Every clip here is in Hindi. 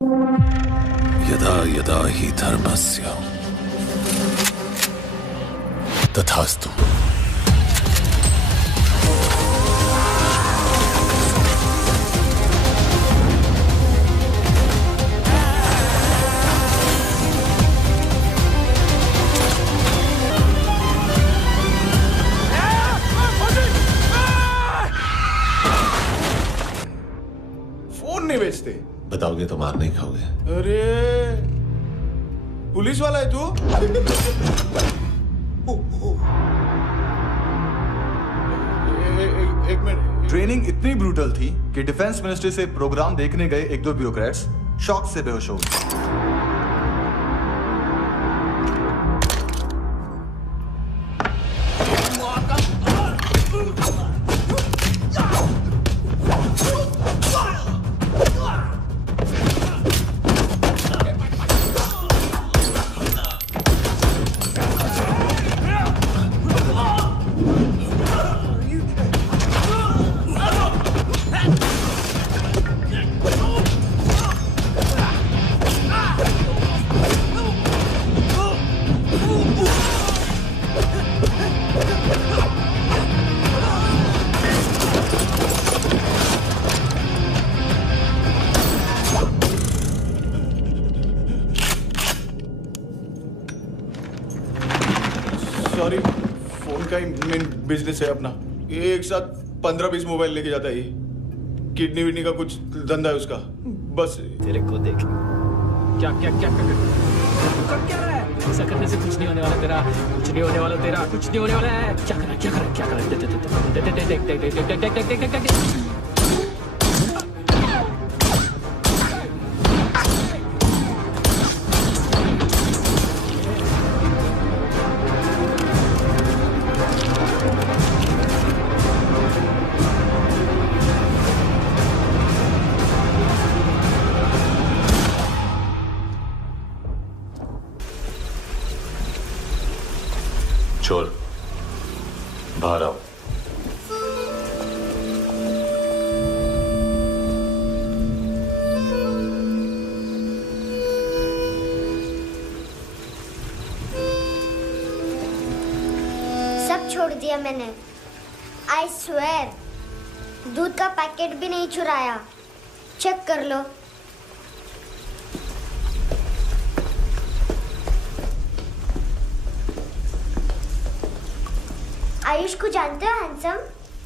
यदा यदा हि धर्मस्य तथास्तु। फोन नहीं बेचते? बताओगे तो मार नहीं खाओगे। अरे पुलिस वाला है तू? एक मिनट। ट्रेनिंग इतनी ब्रूटल थी कि डिफेंस मिनिस्ट्री से प्रोग्राम देखने गए एक दो ब्यूरोक्रेट्स शॉक से बेहोश हो गए। सॉरी, फोन का ही मेन बिजनेस है अपना। ये एक साथ 15-20 मोबाइल लेके जाता है। ये किडनी विडनी का कुछ धंधा है उसका। बस तेरे को देख क्या क्या क्या क्या कर क्या रहा है? ऐसा करने से कुछ नहीं होने वाला तेरा, कुछ नहीं होने वाला तेरा, कुछ नहीं होने वाला है। क्या करा क्या करा क्या करा? देख देख देख देख देख देख देख देख देख देख। चोर बाहर आओ। सब छोड़ दिया मैंने। आई स्वेयर, दूध का पैकेट भी नहीं चुराया। चेक कर लो। आयुष को जानते हो हैंडसम?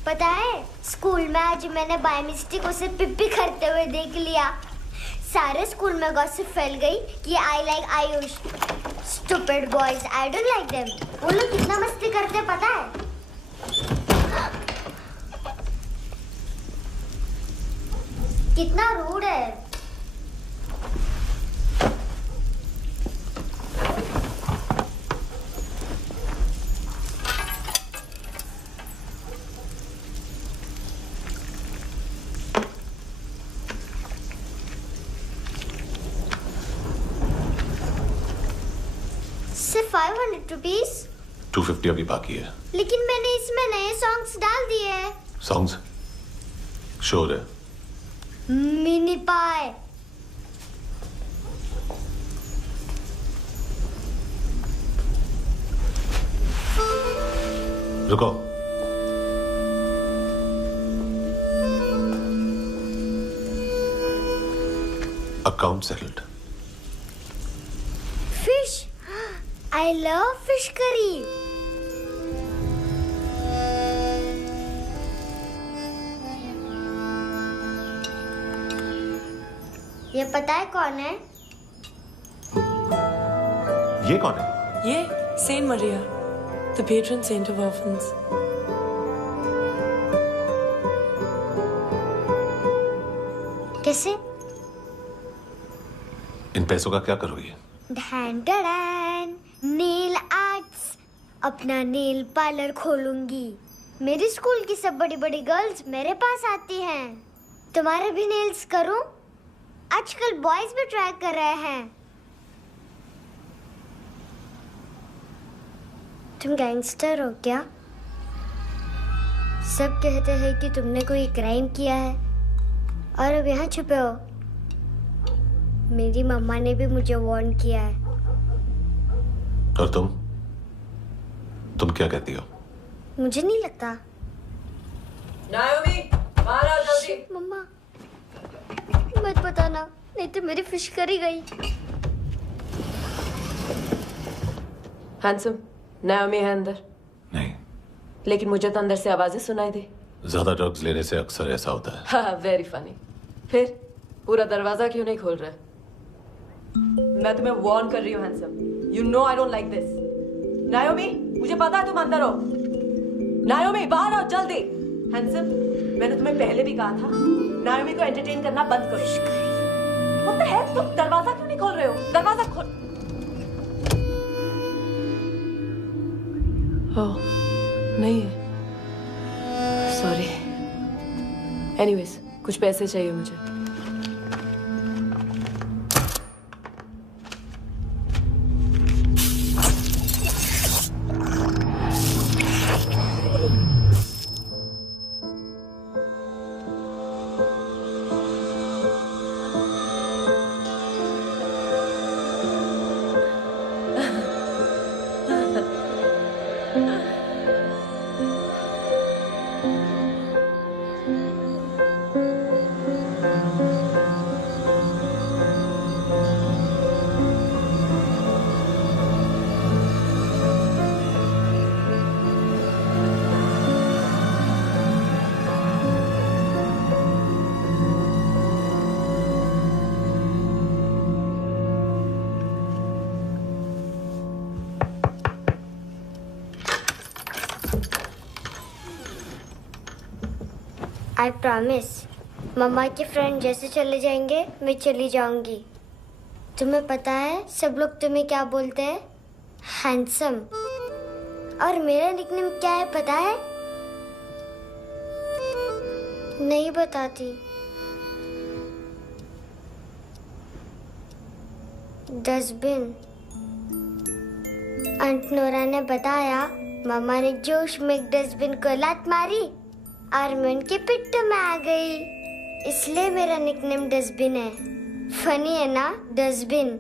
पता है, स्कूल में आज मैंने बाय मिस्टेक उसे पिप्पी करते हुए देख लिया। सारे स्कूल में गॉसिप फैल गई कि I like Ayush. Stupid boys, I don't like them. वो लोग कितना मस्ती करते हैं पता है? कितना रूड है। सिर्फ 500 रुपीज? 250 अभी बाकी है। लेकिन मैंने इसमें नए सॉन्ग्स डाल दिए हैं। सॉन्ग्स? शोर है। मिनी पाए। रुको। Account settled. Fish, I love fish curry. ये पता है कौन है? ये कौन है? ये saint Maria, the patron saint of orphans. कैसे? इन पैसों का क्या करोगे? नेल आर्ट्स, अपना नेल पार्लर खोलूंगी। मेरी स्कूल की सब बड़ी बड़ी गर्ल्स मेरे पास आती हैं। तुम्हारे भी नेल्स करूं? आजकल बॉयज भी ट्राई कर रहे हैं। तुम गैंगस्टर हो क्या? सब कहते हैं कि तुमने कोई क्राइम किया है और अब यहाँ छुपे हो। मेरी मम्मा ने भी मुझे वार्न किया है। और तुम क्या कहती हो? मुझे नहीं लगता। नायोमी, बाहर आओ जल्दी। मम्मा मत बताना, नहीं तो मेरी फिश करी गई। हैंडसम, नायोमी है अंदर। नहीं, लेकिन मुझे तो अंदर से आवाजें सुनाई दी। ज्यादा ड्रग्स लेने से अक्सर ऐसा होता है। हाँ, वेरी फनी। फिर पूरा दरवाजा क्यों नहीं खोल रहा? मैं तुम्हें वार्न कर रही हूँ handsome. You know I don't like this. नायोमी, मुझे पता है तुम अंदर हो। नायोमी, बाहर आओ जल्दी। हैंडसम, मैंने तुम्हें पहले भी कहा था नायोमी को एंटरटेन करना बंद करो। What the heck? तुम दरवाजा क्यों नहीं खोल रहे हो? दरवाजा खोल। ओह, नहीं है। सॉरी। एनीवेज, कुछ पैसे चाहिए मुझे। आई प्रॉमिस, मम्मा के फ्रेंड जैसे चले जाएंगे मैं चली जाऊंगी। तुम्हें पता है सब लोग तुम्हें क्या बोलते हैं? हैंडसम। और मेरा निकनेम क्या है पता है? नहीं बताती। डस्टबिन। आंट नोरा ने बताया मम्मा ने जोश में एक डस्टबिन को लात मारी और मैं उनके पिट्ठू में आ गई, इसलिए मेरा निकनेम डस्टबिन है। फनी है ना, डस्टबिन।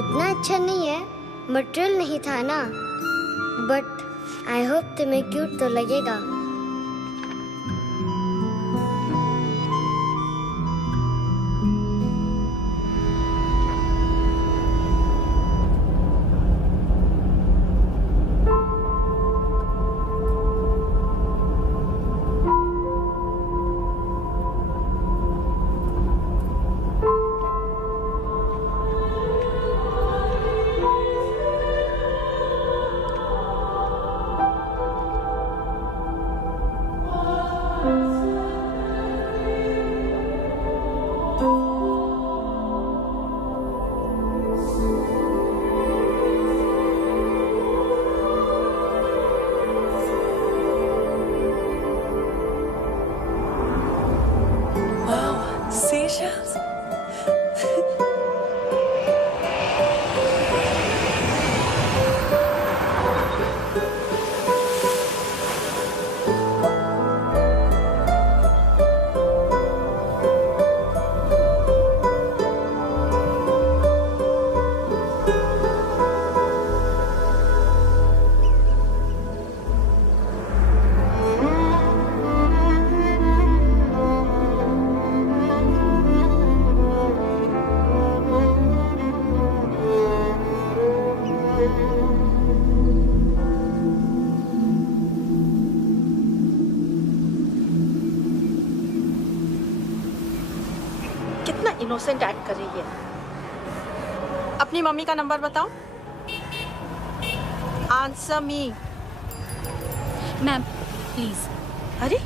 उतना अच्छा नहीं है, मटेरियल नहीं था ना, बट आई होप तुम्हें क्यूट तो लगेगा। Seashells? कितना इनोसेंट एक्ट कर रही है। अपनी मम्मी का नंबर बताओ। Answer me. Ma'am please. अरे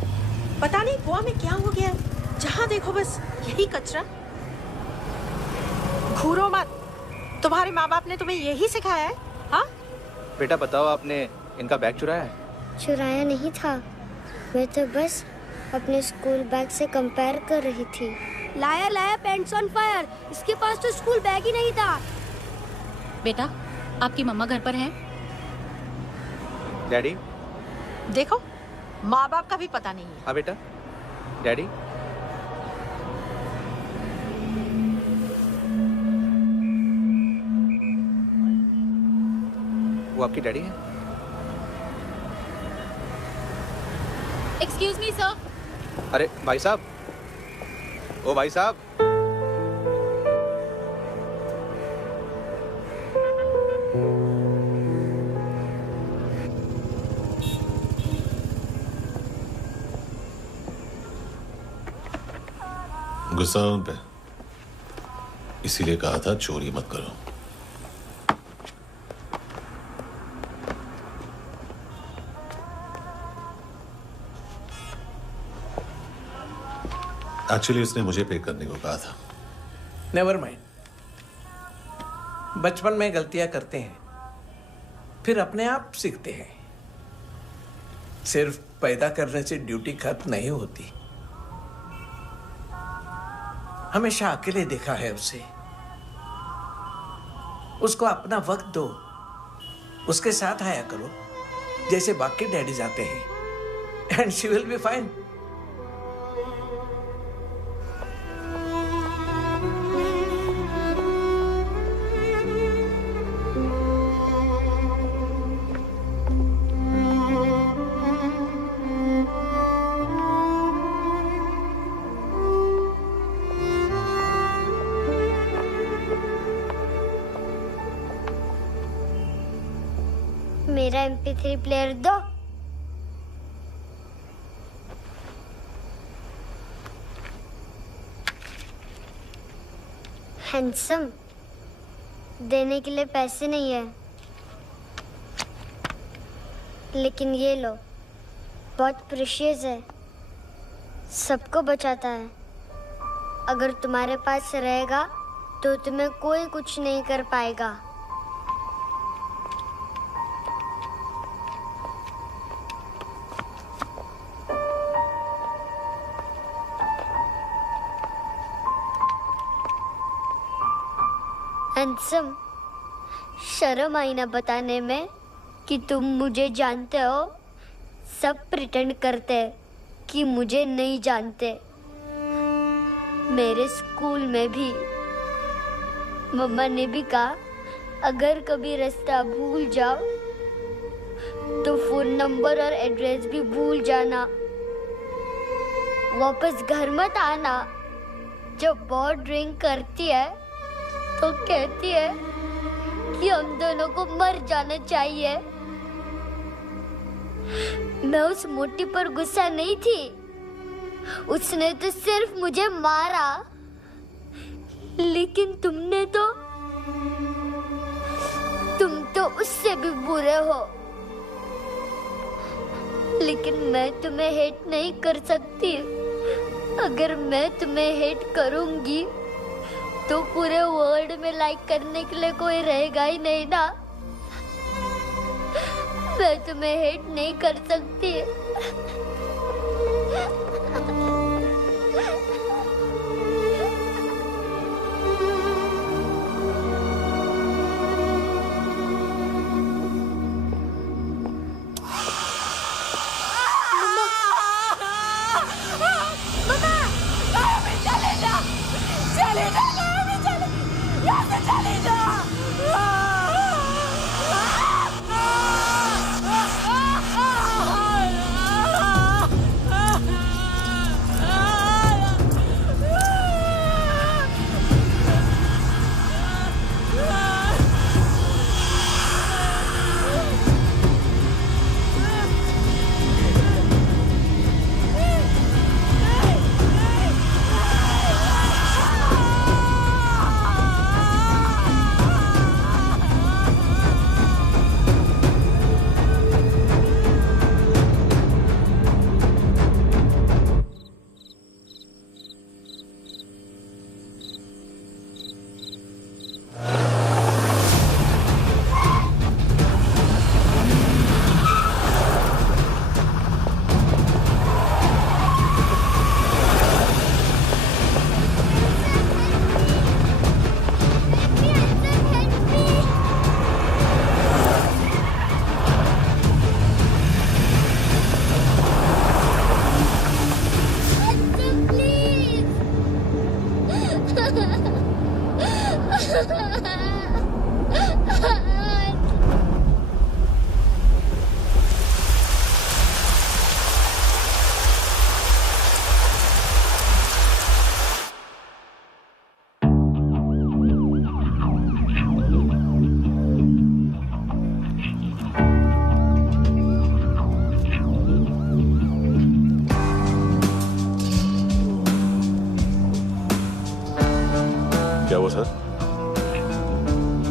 पता नहीं गोवा में क्या हो गया, जहाँ देखो बस यही कचरा। घूरो मत, तुम्हारे माँ बाप ने तुम्हें यही सिखाया है? हाँ बेटा बताओ, आपने इनका बैग चुराया है? चुराया नहीं था, मैं तो बस अपने स्कूल बैग से कंपेयर कर रही थी। लाया लाया पैंट्स ऑन फायर, इसके पास तो स्कूल बैग ही नहीं था। बेटा आपकी मम्मा घर पर हैं? डैडी? देखो माँ बाप का भी पता नहीं है। हाँ बेटा। डैडी? वो आपकी डैडी है? Excuse me sir. अरे भाई साहब, ओ भाई साहब। गुस्सा उन पे, इसीलिए कहा था चोरी मत करो। एक्चुअली उसने मुझे पे करने को कहा था। नेवर माइंड, बचपन में गलतियां करते हैं, फिर अपने आप सीखते हैं। सिर्फ पैदा करने से ड्यूटी खत्म नहीं होती। हमेशा अकेले देखा है उसे। उसको अपना वक्त दो, उसके साथ आया करो जैसे बाकी डैडीज आते हैं, and she will be fine. मेरा MP3 प्लेयर दो। हैंडसम, देने के लिए पैसे नहीं है, लेकिन ये लो, बहुत प्रीशियस है, सबको बचाता है। अगर तुम्हारे पास रहेगा तो तुम्हें कोई कुछ नहीं कर पाएगा। हैंडसम, शर्म आई ना बताने में कि तुम मुझे जानते हो। सब प्रिटेंड करते हैं कि मुझे नहीं जानते। मेरे स्कूल में भी मम्मा ने भी कहा, अगर कभी रास्ता भूल जाओ तो फोन नंबर और एड्रेस भी भूल जाना। वापस घर मत आना। जब बहुत ड्रिंक करती है तो कहती है कि हम दोनों को मर जाना चाहिए। मैं उस मोटी पर गुस्सा नहीं थी, उसने तो सिर्फ मुझे मारा। लेकिन तुम तो उससे भी बुरे हो। लेकिन मैं तुम्हें हेट नहीं कर सकती। अगर मैं तुम्हें हेट करूंगी तो पूरे वर्ल्ड में लाइक करने के लिए कोई रहेगा ही नहीं ना। मैं तुम्हें हेट नहीं कर सकती।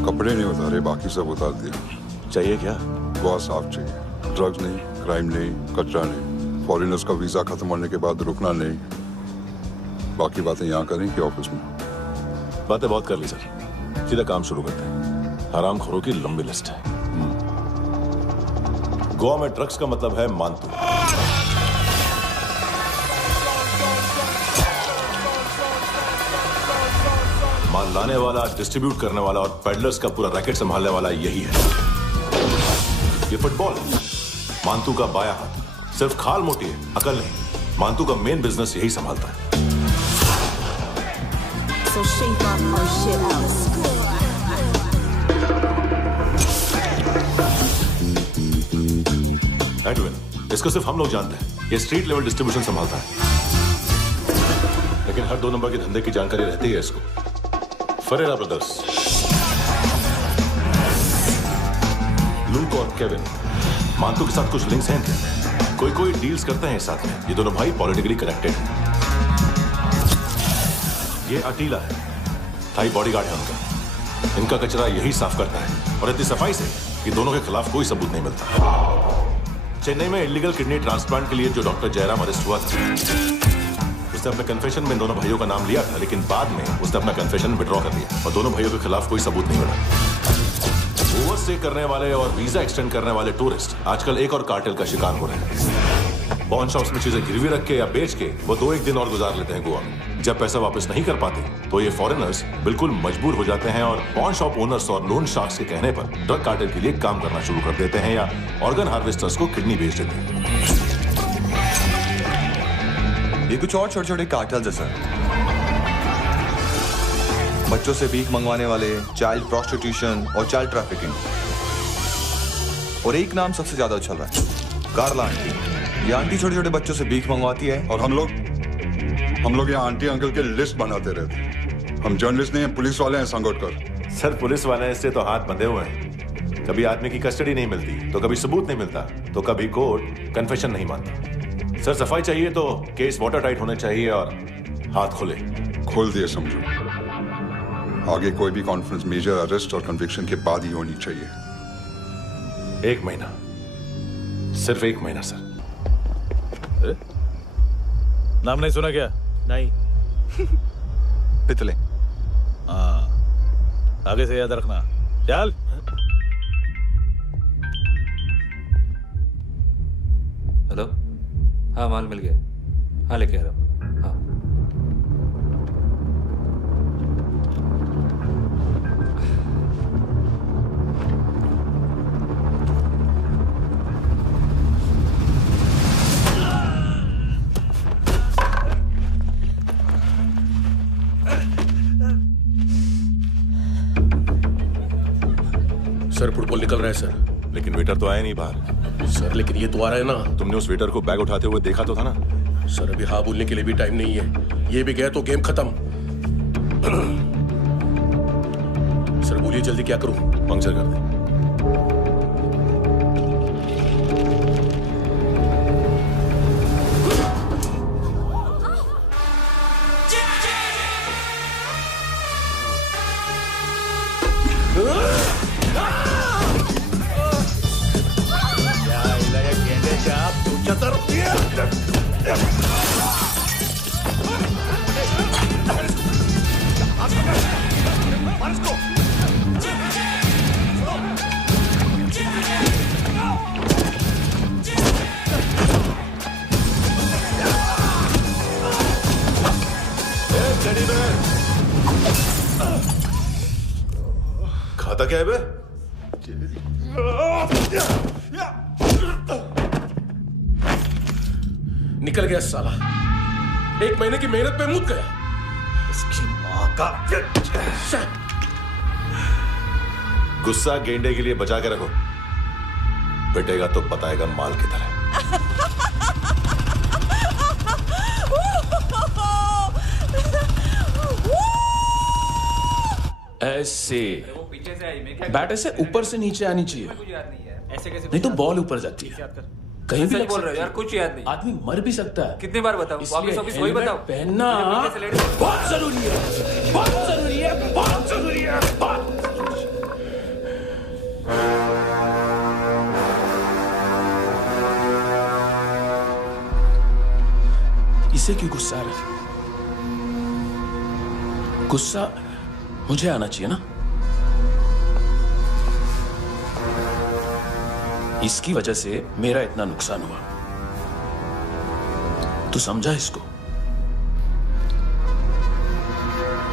कपड़े नहीं उतारे, बाकी सब उतार दिया। चाहिए क्या? बहुत साफ चाहिए। ड्रग्स नहीं, क्राइम नहीं, कचरा नहीं, फॉरेनर्स का वीजा खत्म होने के बाद रुकना नहीं। बाकी बातें यहाँ करें कि ऑफिस में? बातें बहुत कर ली सर, सीधा काम शुरू करते हैं। हरामखोरों की लंबी लिस्ट है। गोवा में ड्रग्स का मतलब है मानतू। माल लाने वाला, डिस्ट्रीब्यूट करने वाला और पेडलर्स का पूरा रैकेट संभालने वाला यही है। ये फुटबॉल है, मानतू का बाया हाथ। सिर्फ खाल मोटी है, अकल नहीं। मानतू का मेन बिजनेस यही संभालता है। So shake off our shit out. Edwin, इसको सिर्फ हम लोग जानते हैं। ये स्ट्रीट लेवल डिस्ट्रीब्यूशन संभालता है, लेकिन हर 2 नंबर के धंधे की जानकारी रहती है इसको। फरेरा ब्रदर्स, लूक और केविन, मानतू के साथ कुछ लिंक्स हैं क्या? कोई डील्स करते हैं साथ में। ये दोनों भाई पॉलिटिकली कनेक्टेड हैं। ये अटीला है, थाई बॉडीगार्ड है उनका। इनका कचरा यही साफ करता है, और इतनी सफाई से कि दोनों के खिलाफ कोई सबूत नहीं मिलता। चेन्नई में इलीगल किडनी ट्रांसप्लांट के लिए जो डॉक्टर जयराम अरेस्ट हुआ था, उसने अपने कन्फेशन में दोनों भाइयों का नाम लिया था, लेकिन बाद में उसने अपना कन्फेशन विड्रॉ कर लिया और दोनों भाइयों के खिलाफ कोई सबूत नहीं मिला। ओवरस्टे करने वाले और वीजा एक्सटेंड करने वाले टूरिस्ट आजकल एक और कार्टेल का शिकार हो रहे हैं। पॉन शॉप्स में चीजें गिरवी रख के या बेच के वो 2-1 दिन और गुजार लेते हैं गोवा में। जब पैसा वापस नहीं कर पाते तो ये फॉरेनर्स बिल्कुल मजबूर हो जाते हैं और पॉन शॉप ओनर्स और लोन शार्क्स के कहने पर ड्रग कार्टेल के लिए काम करना शुरू कर देते हैं या ऑर्गन हार्वेस्टर्स को किडनी बेच देते हैं। ये कुछ और छोटे छोटे कार्टेल्स है सर। बच्चों से भीख मंगवाने वाले, चाइल्ड प्रोस्टिट्यूशन और चाइल्ड ट्रैफिकिंग। और एक नाम सबसे ज्यादा उछल रहा है, कार्ला आंटी। ये आंटी छोटे छोटे बच्चों से भीख मंगवाती है। और हम लोग यहाँ आंटी अंकल के लिस्ट बनाते रहते हैं। हम जर्नलिस्ट नहीं हैं, पुलिस वाले हैं संगोटकर। सर पुलिस वाले इससे तो हाथ बंधे हुए हैं। कभी आदमी की कस्टडी नहीं मिलती, तो कभी सबूत नहीं मिलता, तो कभी कोर्ट कन्फेशन नहीं मानता। सर सफाई चाहिए तो केस वाटर टाइट होने चाहिए और हाथ खुले। खोल दिए समझो। आगे कोई भी कॉन्फ्रेंस मेजर अरेस्ट और कन्विक्शन के बाद ही होनी चाहिए। 1 महीना, सिर्फ 1 महीना सर। नाम नहीं सुना क्या? नहीं। पितले। हाँ, आगे से याद रखना। चल। हेलो, हाँ माल मिल गया। हाँ लेके आ रहा हूँ। हाँ सर फुटबॉल निकल रहा है सर। लेकिन वेटर तो आया नहीं बाहर। सर लेकिन ये तो आ रहा है ना। तुमने उस वेटर को बैग उठाते हुए देखा तो था ना? सर अभी हाँ बोलने के लिए भी टाइम नहीं है। ये भी गया तो गेम खत्म। सर बोलिए जल्दी क्या करूं? पंक्चर कर दे। खाता क्या है बे? निकल गया साला। 1 महीने की मेहनत पे मुक गया। इसकी माँ का गुस्सा गेंडे के लिए बचा के रखो, पिटेगा तो बताएगा माल किधर है। ऐसे बैट ऐसे ऊपर से नीचे आनी चाहिए, नहीं तो बॉल ऊपर जाती है। कहीं भी बोल रहे हो यार, कुछ याद नहीं। आदमी मर भी सकता है। कितनी बार बताऊं? वापस ऑफिस वही बताओ। पहनना बहुत जरूरी है, बहुत जरूरी है, बहुत जरूरी है, बहुत। इसे क्यों गुस्सा आ रहा है? गुस्सा मुझे आना चाहिए ना। इसकी वजह से मेरा इतना नुकसान हुआ। तू समझा इसको?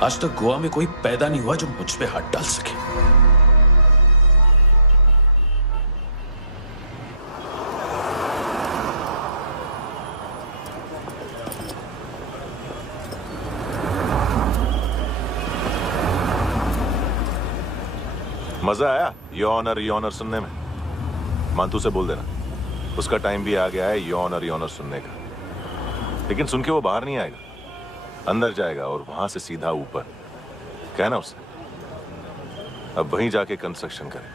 आज तक गोवा में कोई पैदा नहीं हुआ जो मुझ पे हाथ डाल सके। मजा आया योनर सुनने में? मांतू से बोल देना उसका टाइम भी आ गया है योनर सुनने का। लेकिन सुन के वो बाहर नहीं आएगा, अंदर जाएगा और वहां से सीधा ऊपर। कहना उससे अब वहीं जाके कंस्ट्रक्शन करे।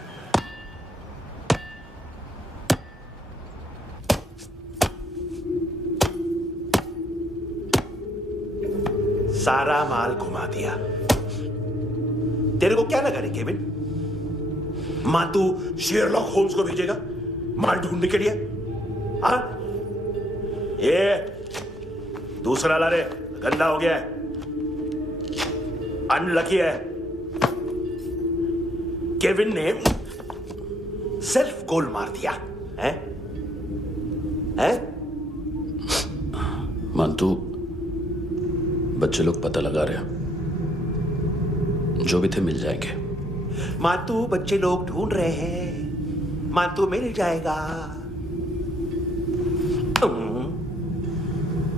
सारा माल घुमा दिया। तेरे को क्या लगा रे केविन? मांतू शेरलॉक होम्स को भेजेगा माल ढूंढने के लिए? हाँ, ये दूसरा ला रे, गंदा हो गया है, अनलकी है। केविन ने सेल्फ गोल मार दिया है? मांतू, बच्चे लोग पता लगा रहे हैं, जो भी थे मिल जाएंगे। मांतू बच्चे लोग ढूंढ रहे हैं, मांतू मिल जाएगा।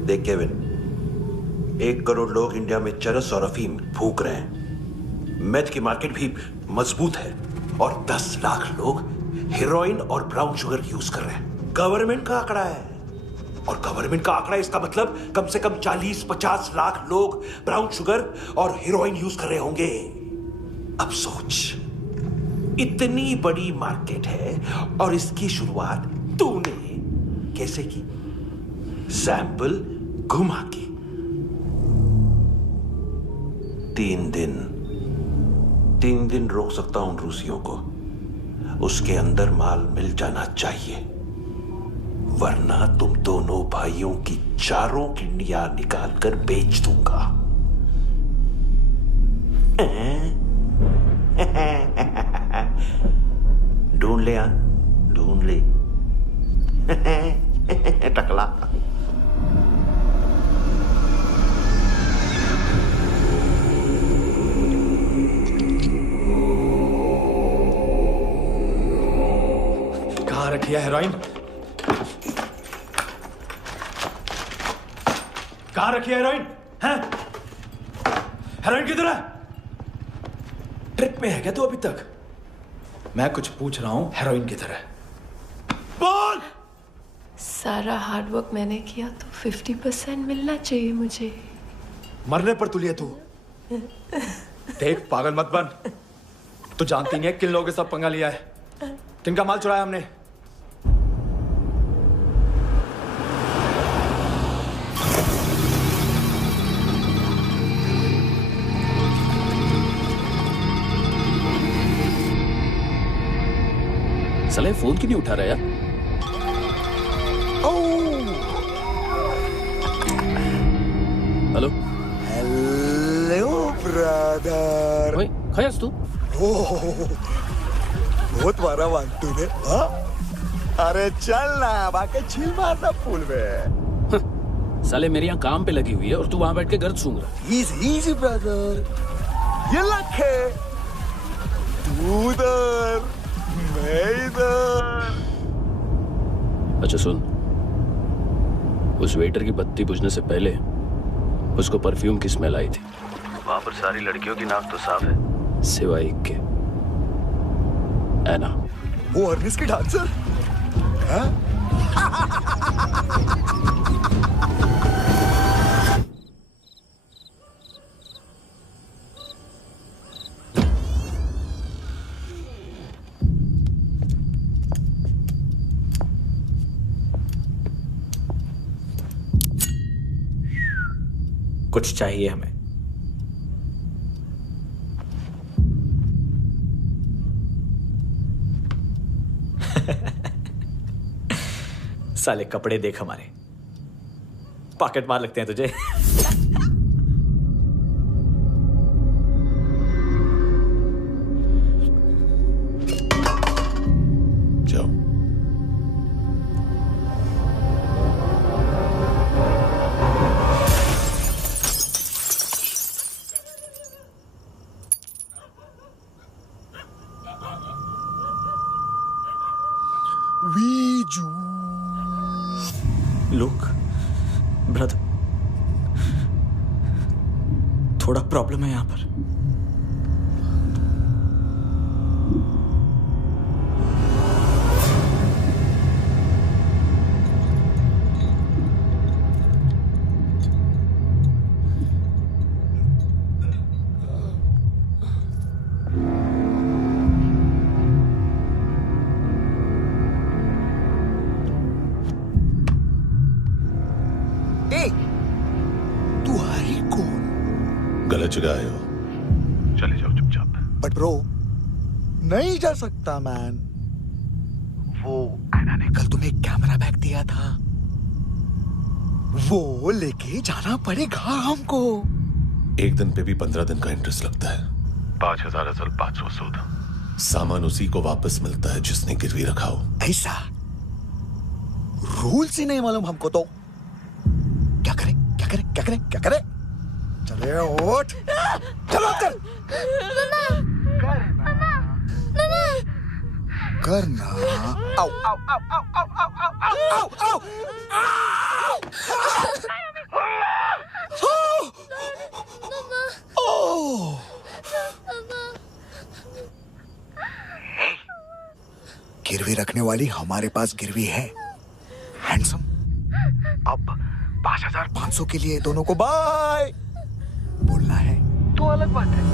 देख केविन, 1 करोड़ लोग इंडिया में चरस और अफीम फूंक रहे हैं। मेथ की मार्केट भी मजबूत है और 10 लाख लोग हेरोइन और ब्राउन शुगर यूज कर रहे हैं। गवर्नमेंट का आंकड़ा है, और गवर्नमेंट का आंकड़ा इसका मतलब कम से कम 40-50 लाख लोग ब्राउन शुगर और हेरोइन यूज कर रहे होंगे। अब सोच, इतनी बड़ी मार्केट है और इसकी शुरुआत तूने कैसे की? सैंपल घुमा के। 3 दिन रोक सकता हूं रूसियों को, उसके अंदर माल मिल जाना चाहिए, वरना तुम दोनों भाइयों की 4 किडनियां निकाल कर बेच दूंगा। ढूंढ ले यार, ढूंढ ले। टकला। कहाँ रखी है हेरोइन? कहाँ रखी है हेरोइन? हैं? हेरोइन किधर है? ट्रिप में है क्या तू अभी तक? मैं कुछ पूछ रहा हूं, हेरोइन किधर है? बोल! सारा हार्डवर्क मैंने किया तो 50% मिलना चाहिए मुझे। मरने पर तुलिए तू। देख, पागल मत बन। तू जानती नहीं है किन लोगों के साथ पंगा लिया है, किनका माल चुराया हमने। साले फोन क्यों नहीं उठा रहा यार? Hello hello brother. ओए, खयास तू? बहुत मारा मांगतू ने। हाँ? अरे चल ना, बाकी छील मारना पूल में। साले मेरी यहाँ काम पे लगी हुई है और तू वहां बैठ के गर्द सूंघ रहा। इजी ब्रदर, ये लक है। तू उधर, मैं इधर। अच्छा सुन, उस वेटर की बत्ती बुझने से पहले उसको परफ्यूम की स्मेल आई थी। वहां पर सारी लड़कियों की नाक तो साफ है, सिवाय एक के। एना। वो अर्निस की डांसर? हाँ? कुछ चाहिए हमें। साले कपड़े देख हमारे, पॉकेट मार लगते हैं तुझे। जाओ। वीजू लुक ब्रदर, थोड़ा प्रॉब्लम है यहाँ पर। गलत जगह आए हो, चले जाओ चुपचाप। बट ब्रो, नहीं जा सकता मैन। वो एना ने कल तुम्हें एक कैमरा बैग दिया था, वो लेके जाना पड़ेगा हमको। एक दिन पे भी 15 दिन का इंटरेस्ट लगता है। 5,000 असल 500 सूद। सामान उसी को वापस मिलता है जिसने गिरवी रखा हो। ऐसा रूल्स ही नहीं मालूम हमको तो। क्या करें क्या करें क्या करें क्या करें? चले उठ, चलो चल। करना आओ आओ आओ आओ आओ आओ आओ आओ आओ। गिरवी रखने वाली हमारे पास गिरवी है। हैंडसम, अब 5,500 के लिए दोनों को बाय बोलना है तो अलग बात है।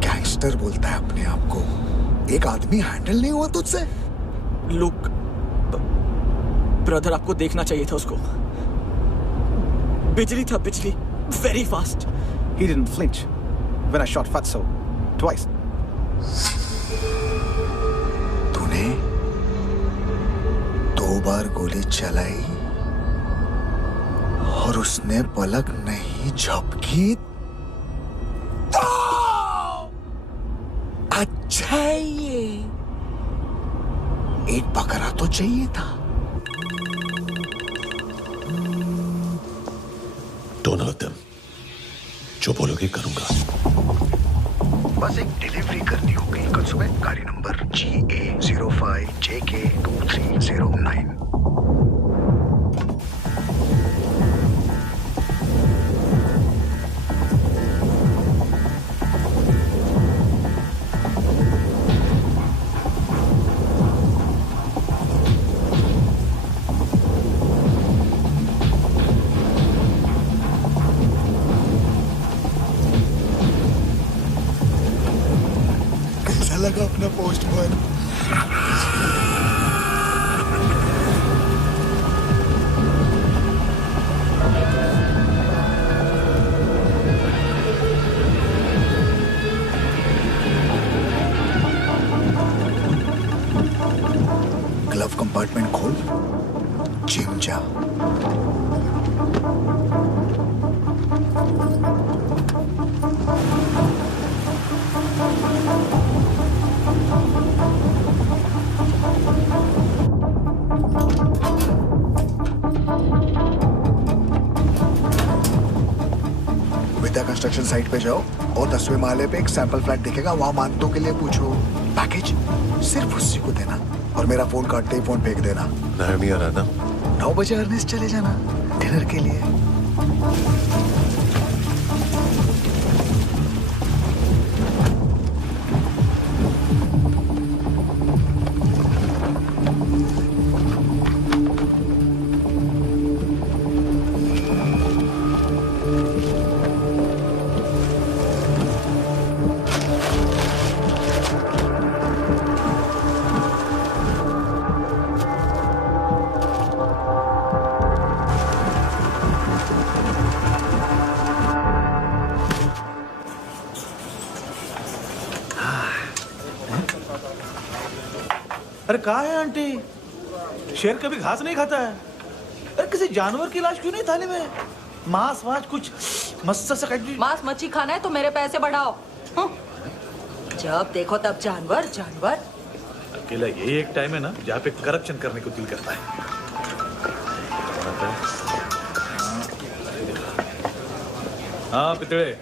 गैंगस्टर बोलता है अपने आप को। एक आदमी हैंडल नहीं हुआ तुझसे? लुक ब्रदर, आपको देखना चाहिए था उसको। बिजली था, बिजली, very fast. He didn't flinch when I shot Fatso twice. तूने 2 बार गोली चलाई और उसने पलक नहीं झपकी तो अच्छा है ये। एक बकरा तो चाहिए था। Don't hurt them. जो बोलोगे करूंगा। बस एक डिलीवरी करनी होगी कल सुबह। गाड़ी नंबर GA05JK2309। ना पोस्टमैन। ग्लव कंपार्टमेंट खोल, जिम जा। विद्या कंस्ट्रक्शन साइट पे जाओ और 10वें माले पे एक सैंपल फ्लैट दिखेगा, वहां मानतों के लिए पूछो। पैकेज सिर्फ उसी को देना और मेरा फोन काटते ही फोन फेंक देना। नायमी आ रहा ना? 9 बजे अर्नेस्ट चले जाना डिनर के लिए। अरे कहाँ है आंटी? शेर कभी घास नहीं खाता है। अरे किसी जानवर की लाश क्यों नहीं थाली में? मांस वास कुछ मस्त सा मांस मच्छी खाना है तो मेरे पैसे बढ़ाओ। जब देखो तब जानवर जानवर। अकेला यही एक टाइम है ना जहाँ पे करप्शन करने को दिल करता है। हाँ पितड़े,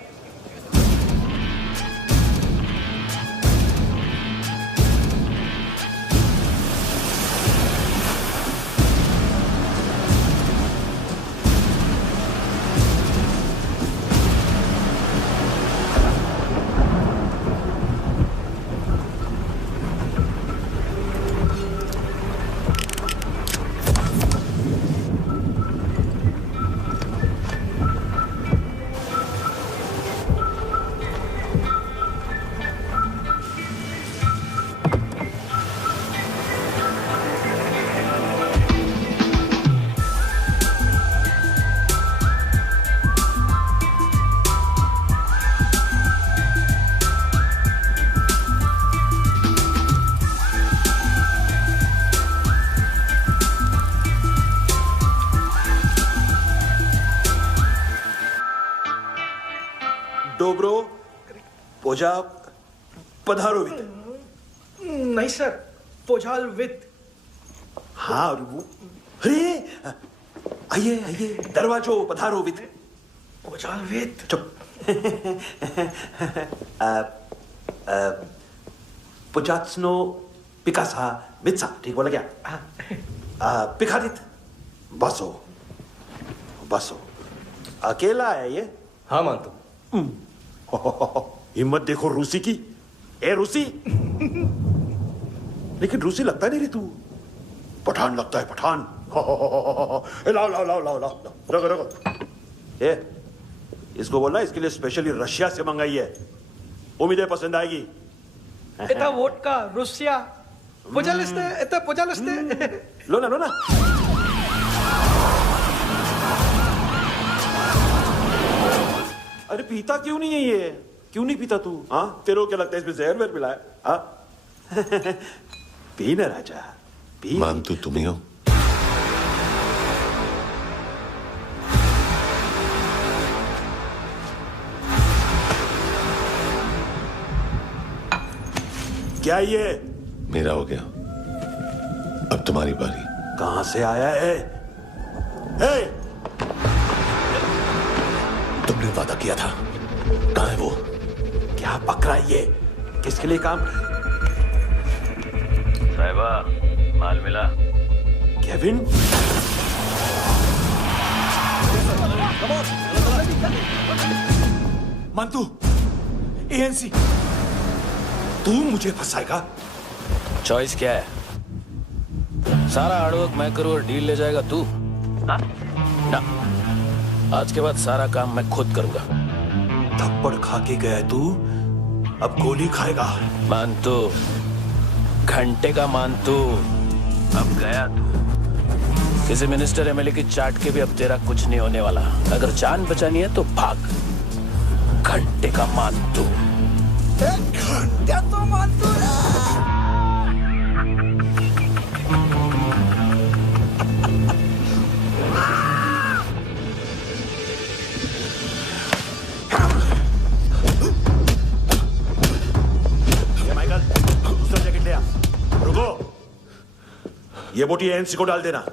डोब्रो पोजा पधारोवित। नहीं सर, पोजाल वित। हाँ अरे आइए आइए, दरवाजो पधारोवित। पोजाल वित। चुप। पुजात्सनो पिकासा मित्सा, ठीक बोला क्या? पिखादित बसो बसो। अकेला है ये? हाँ मानता हूं। हिम्मत देखो रूसी की। ए रूसी, लेकिन रूसी लगता नहीं रे तू, पठान लगता है पठान। लाओ लाओ लाओ लाओ लाओ, रगो रगो। ए इसको बोलना इसके लिए स्पेशली रशिया से मंगाई है, उम्मीद है पसंद आएगी। इतना वोडका रूसिया पोजालिस्ते, इतना पोजालिस्ते। लो ना लो ना। अरे पीता क्यों नहीं है ये? क्यों नहीं पीता तू? हाँ तेरे को क्या लगता है इसमें जहर वहर मिला है? हाँ पी ना राजा पी। मान तू तुम ही हो। क्या ये? मेरा हो गया, अब तुम्हारी बारी। कहां से आया है? हे! तुमने वादा किया था, कहां है वो? क्या पकड़ा ये? किसके लिए काम? साहिबा माल मिला? केविन? मंतू, एएनसी, तू मुझे फंसाएगा? चॉइस क्या है? सारा हार्डवर्क मैं करूं और डील ले जाएगा तू? ना, आज के बाद सारा काम मैं खुद करूंगा। थप्पड़ खा के गया तू, अब गोली खाएगा। मान तो घंटे का मान तू, अब गया तू। किसी मिनिस्टर एमएलए की चाट के भी अब तेरा कुछ नहीं होने वाला। अगर जान बचानी है तो भाग। घंटे का मान तू। घंटे तो मान तू। ये बोटी एएनसी को डाल देना।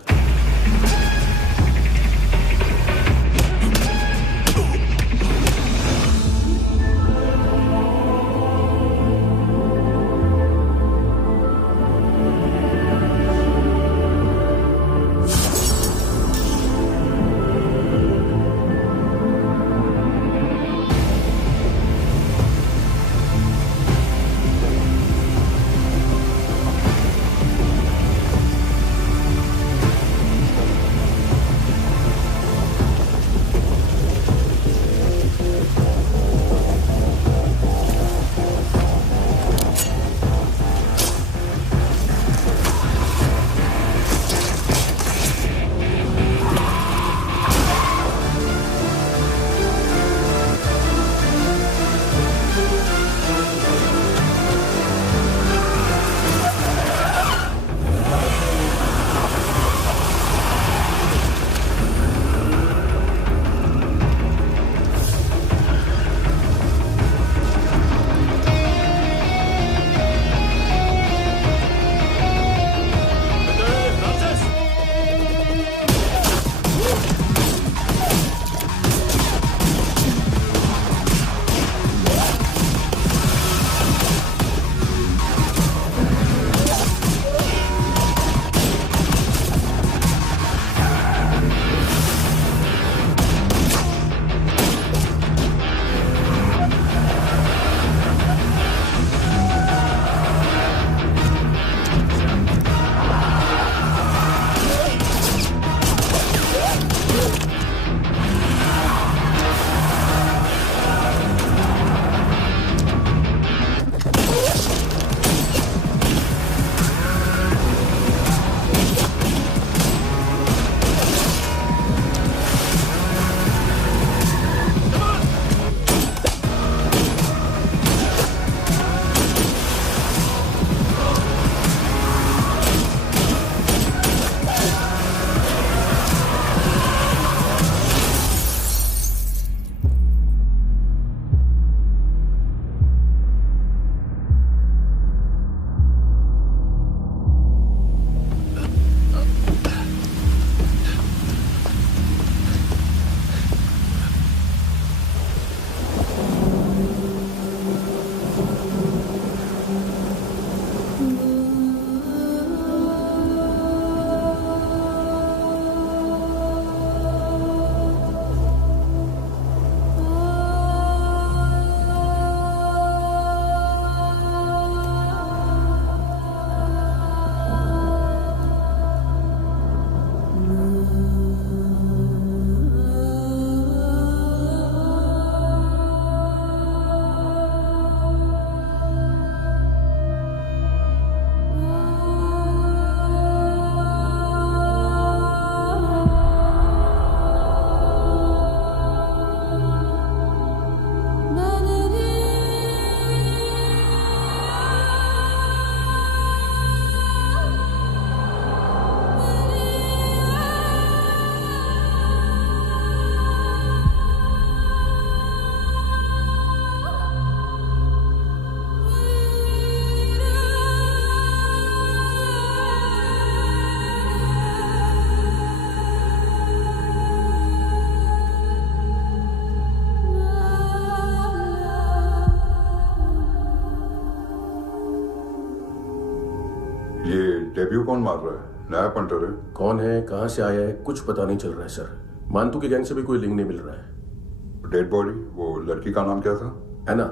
डेब्यू कौन मार रहा है? नया पंटर है? कौन है, कहां से आया है, कुछ पता नहीं चल रहा है सर। मानतू के गैंग से भी कोई लिंक नहीं मिल रहा है। डेड बॉडी, वो लड़की का नाम क्या था? एना।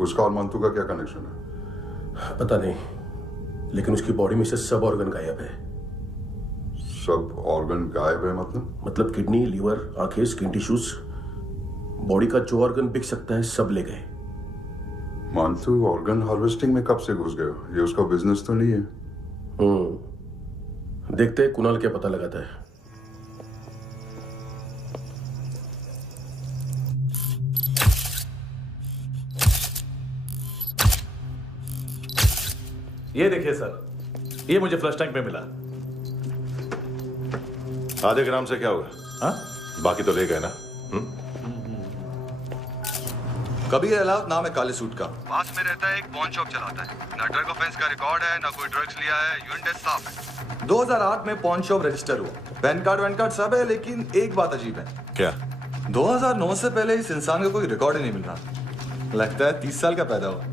उसका और मानतू का क्या कनेक्शन है? पता नहीं, लेकिन उसकी बॉडी में से सब ऑर्गन गायब है। सब ऑर्गन गायब है मतलब किडनी, लीवर, आंखें, स्किन टिश्यूज, बॉडी का जो ऑर्गन बिक सकता है सब ले गए। मानतू ऑर्गन हार्वेस्टिंग में कब से घुस गए हो? ये उसका बिजनेस तो नहीं है? देखते हैं कुणाल क्या पता लगाता है। ये देखिए सर, ये मुझे फ्लश टैंक में मिला। आधे ग्राम से क्या होगा? हाँ? बाकी तो ले गए ना? कबीर अलाउद्दीन नाम है काले सूट का, पास में रहता है, एक पॉन शॉप चलाता है। ना ड्रग ऑफेंस का रिकॉर्ड है, ना कोई ड्रग्स लिया है, यूनिट साफ है। 2008 में पॉन शॉप रजिस्टर हुआ, पैन कार्ड सब है, लेकिन एक बात अजीब है। क्या? 2009 से पहले इस इंसान का कोई रिकॉर्ड ही नहीं मिल रहा। लगता है 30 साल का पैदा हुआ।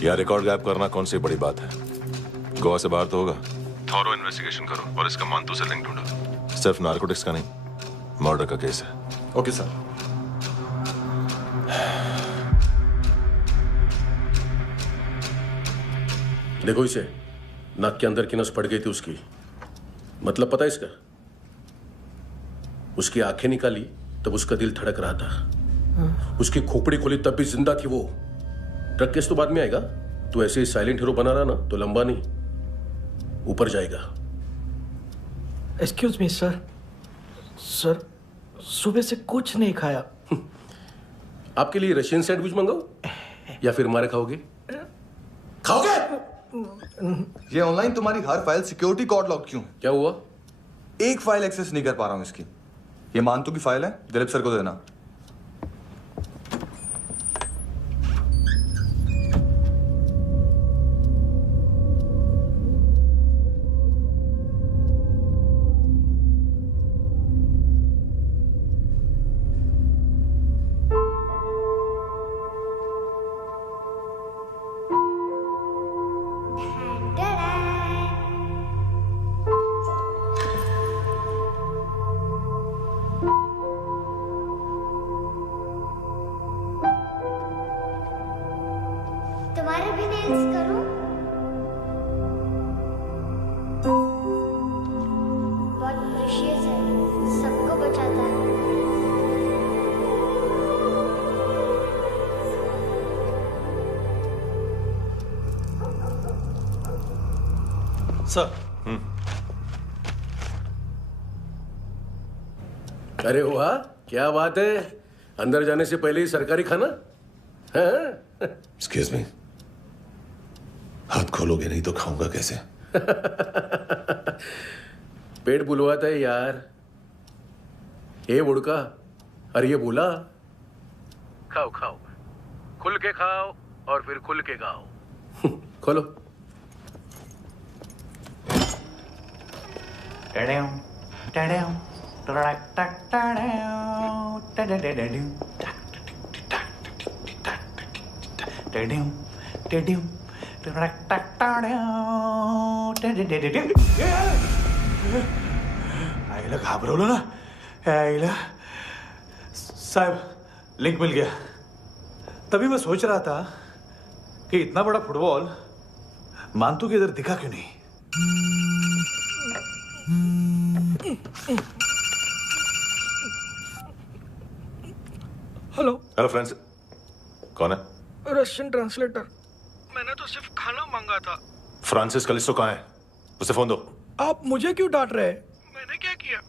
यह रिकॉर्ड गायब करना कौन सी बड़ी बात है? गोवा से बाहर तो होगा। थॉरो इन्वेस्टिगेशन करो और इसका मानतू से लिंक ढूंढो। सिर्फ नारकोटिक्स का नहीं, मर्डर का केस है। Okay sir. देखो इसे, नाक के अंदर की नस पड़ गई थी उसकी। मतलब पता है इसका? उसकी आंखें निकाली तब उसका दिल धड़क रहा था। उसकी खोपड़ी खोली तब भी जिंदा थी वो। ड्रग केस तो बाद में आएगा। तो ऐसे ही साइलेंट हीरो बना रहा ना तो लंबा नहीं, ऊपर जाएगा। एक्सक्यूज मी सर, सर सुबह से कुछ नहीं खाया। आपके लिए रशियन सैंडविच मंगाओ या फिर मारे खाओगे? खाओगे? ये ऑनलाइन तुम्हारी हर फाइल सिक्योरिटी कोड लॉक क्यों? क्या हुआ? एक फाइल एक्सेस नहीं कर पा रहा हूं इसकी। ये मानतू की फाइल है, दिलीप सर को देना। तुम्हारे भी नेल्स करूं? बहुत प्रेशियस है, सबको बचाता है। सर। अरे वाह, क्या बात है। अंदर जाने से पहले ही सरकारी खाना। एक्सक्यूज मी, हाथ खोलोगे नहीं तो खाऊंगा कैसे? पेट बुलवाता है यार। ए बुड़का, अरे ये बोला। खाओ खाओ, खुल के खाओ और फिर खुल के खाओ। खोलो। आईला घाबरवलं ना। आईला साहब, लिंक मिल गया। तभी मैं सोच रहा था कि इतना बड़ा फुटबॉल मानतू के इधर दिखा क्यों नहीं। हेलो हेलो फ्रेंड्स, कौन है? Russian translator. मैंने तो सिर्फ खाना मांगा था। फ्रांसिस कलिस्टो कहाँ है? उसे फोन दो। आप मुझे क्यों डांट रहे हैं? मैंने क्या किया?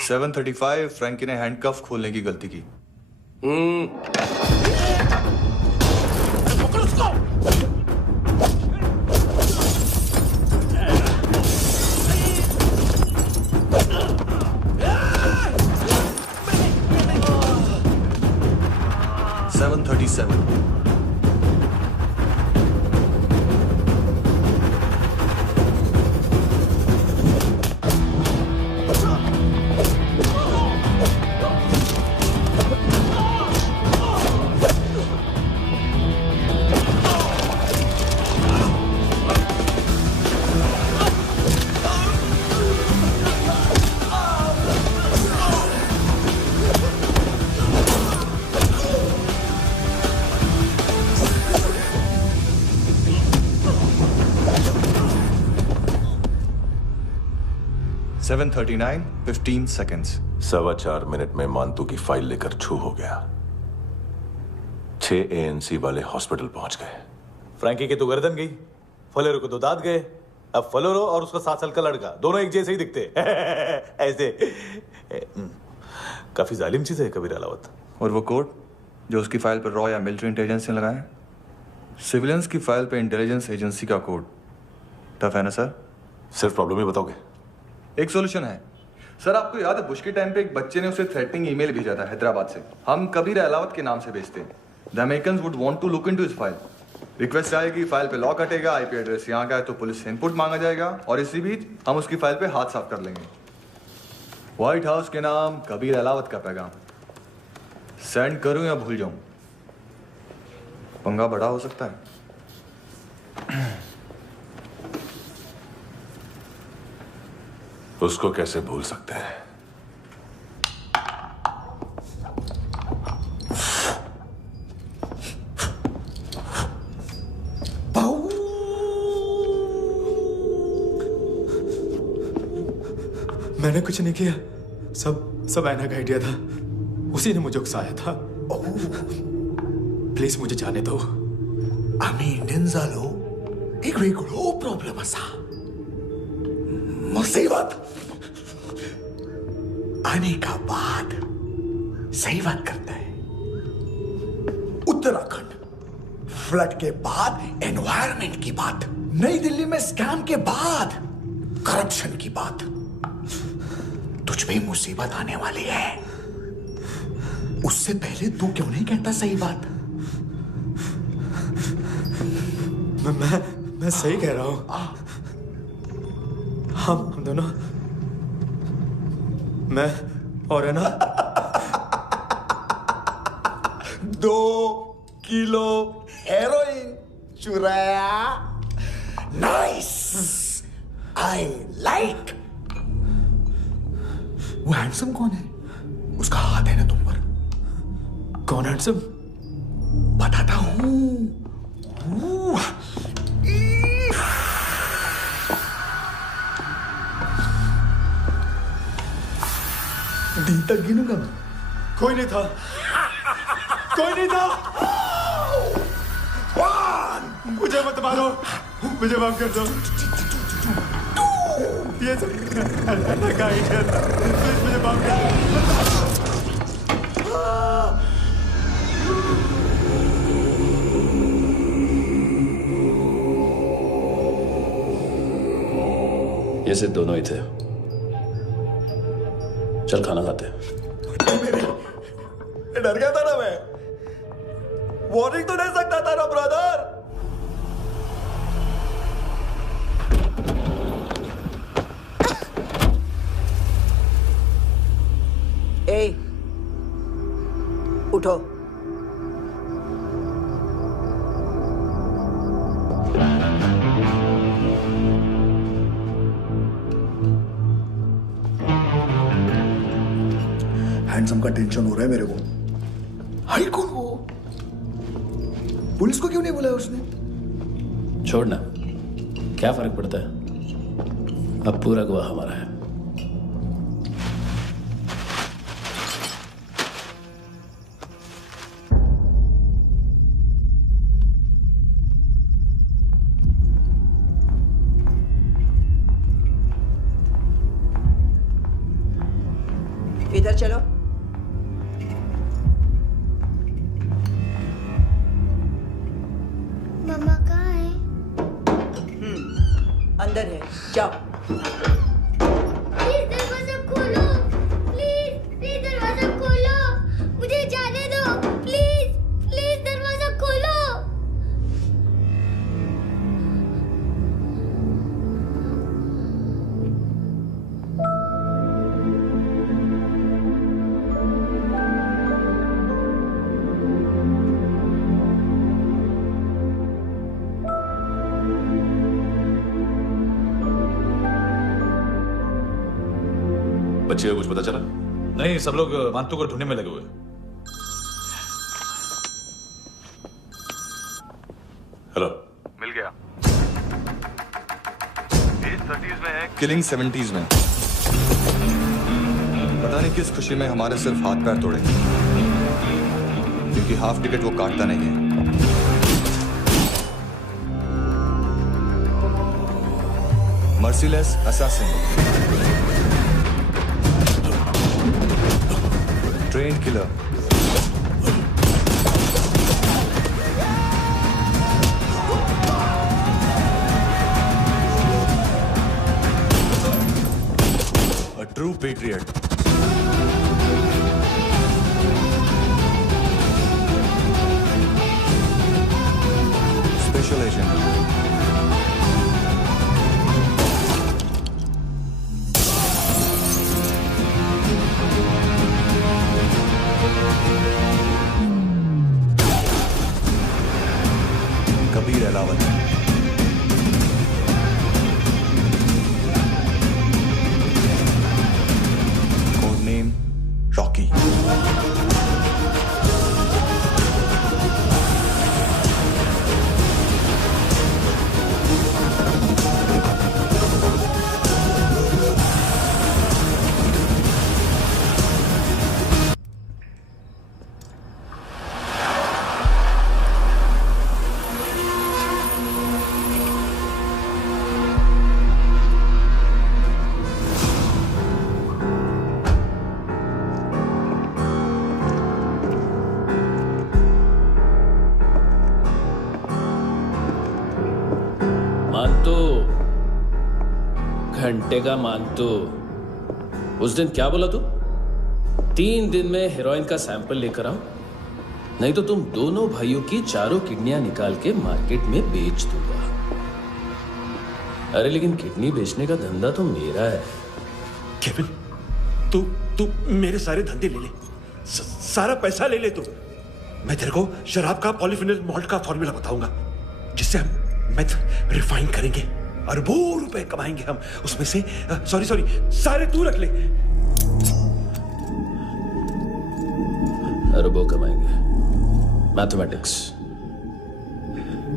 735 फ्रैंकी ने हैंडकफ खोलने की गलती की। पकड़ो उसको। 737 737 7:39 15 seconds. 4.25 मिनट में मानतू की फाइल लेकर छू हो गया। 6 ANC वाले हॉस्पिटल पहुंच गए। फ्रैंकी की तो गर्दन गई, फलेरो को तो दांत गए। अब फलेरो और उसका 7 साल का लड़का दोनों एक जैसे ही दिखते ऐसे। काफी जालिम चीज है कबीर अलावत। और वो कोड जो उसकी फाइल पर रॉ या मिलिट्री इंटेलिजेंस ने लगाया, सिविलियंस की फाइल पे इंटेलिजेंस एजेंसी का कोड। टफ है ना सर? सिर्फ प्रॉब्लम ही बताओगे? एक सॉल्यूशन है सर। आपको याद है बुश के टाइम पे एक बच्चे ने उसे थ्रेटनिंग ईमेल भेजा था हैदराबाद से। हम कबीर अलावत के नाम से भेजते हैं। The Americans would want to look into his file. Request आएगी, फाइल पे लॉक हटेगा, आईपी एड्रेस यहाँ का है तो पुलिस से इनपुट मांगा जाएगा और इसी बीच हम उसकी फाइल पे हाथ साफ कर लेंगे। व्हाइट हाउस के नाम कबीर अलावत का पैगाम। सेंड करूं या भूल जाऊं? पंगा बड़ा हो सकता है। उसको कैसे भूल सकते हैं? मैंने कुछ नहीं किया, सब ऐना का आइडिया था। उसी ने मुझे उकसाया था। प्लीज मुझे जाने दो। आम्ही इंडियन्सालो एक वेगळो प्रॉब्लेम असा, मुसीबत आने का बाद सही बात करता है। उत्तराखंड फ्लड के बाद एनवायरनमेंट की बात, नई दिल्ली में स्कैम के बाद करप्शन की बात। तुझ पे मुसीबत आने वाली है, उससे पहले तू क्यों नहीं कहता सही बात? मैं सही कह रहा हूं। हम दोनों, मैं और है ना 2 किलो हेरोइन चुराया। Nice, I like. वो हैंडसम कौन है? उसका हाथ है ना तुम पर? कौन हैंडसम? बताता हूं। दिन तक गिनूंगा मैं। कोई नहीं था, कोई नहीं था। मुझे मत मारो, मुझे माफ कर दो। ये का आइडिया था, प्लीज मुझे माफ कर दो। ये सिर्फ दोनों ही थे। चल खाना खाते हैं। डर गया था ना मैं। वार्निंग तो दे सकता था ना ब्रदर। ए, उठो। हैंडसम का टेंशन हो रहा है मेरे को। हाई कौन वो? पुलिस को क्यों नहीं बुलाया उसने? छोड़ना, क्या फर्क पड़ता है? अब पूरा गवाह हमारा है। इधर चलो। मम्मा कहाँ है? अंदर है, जाओ। प्लीज दरवाजा खोलो, प्लीज दरवाजा खोलो, मुझे जाने दो। प्लीज दरवाजा खोलो। बच्चे को कुछ पता चला? नहीं, सब लोग मानतू को ढूंढने में लगे हुए। हेलो, मिल गया। एज 30s में है, किलिंग 70s में। पता नहीं किस खुशी में हमारे सिर्फ हाथ पैर तोड़े, क्योंकि हाफ टिकट वो काटता नहीं है। Merciless assassin, train killer, a true patriot. Special agent. Kabir Ahlawat, code name Rocky. घंटे का मानतो, उस दिन क्या बोला तू? 3 दिन में हेरोइन का सैंपल लेकर आओ, नहीं तो तुम दोनों भाइयों की चारों किडनियां निकाल के मार्केट में बेच दूंगा। अरे लेकिन किडनी बेचने का धंधा तो मेरा है। केविन, तू मेरे सारे धंधे ले ले, सारा पैसा ले ले तू। मैं तेरे को शराब का पॉलीफिनल मॉल्ट का फॉर्मूला बताऊंगा, जिससे हम मेथ रिफाइन करेंगे, अरबों रुपए कमाएंगे हम उसमें से। सॉरी सारे तू रख ले। अरबों कमाएंगे, मैथमेटिक्स।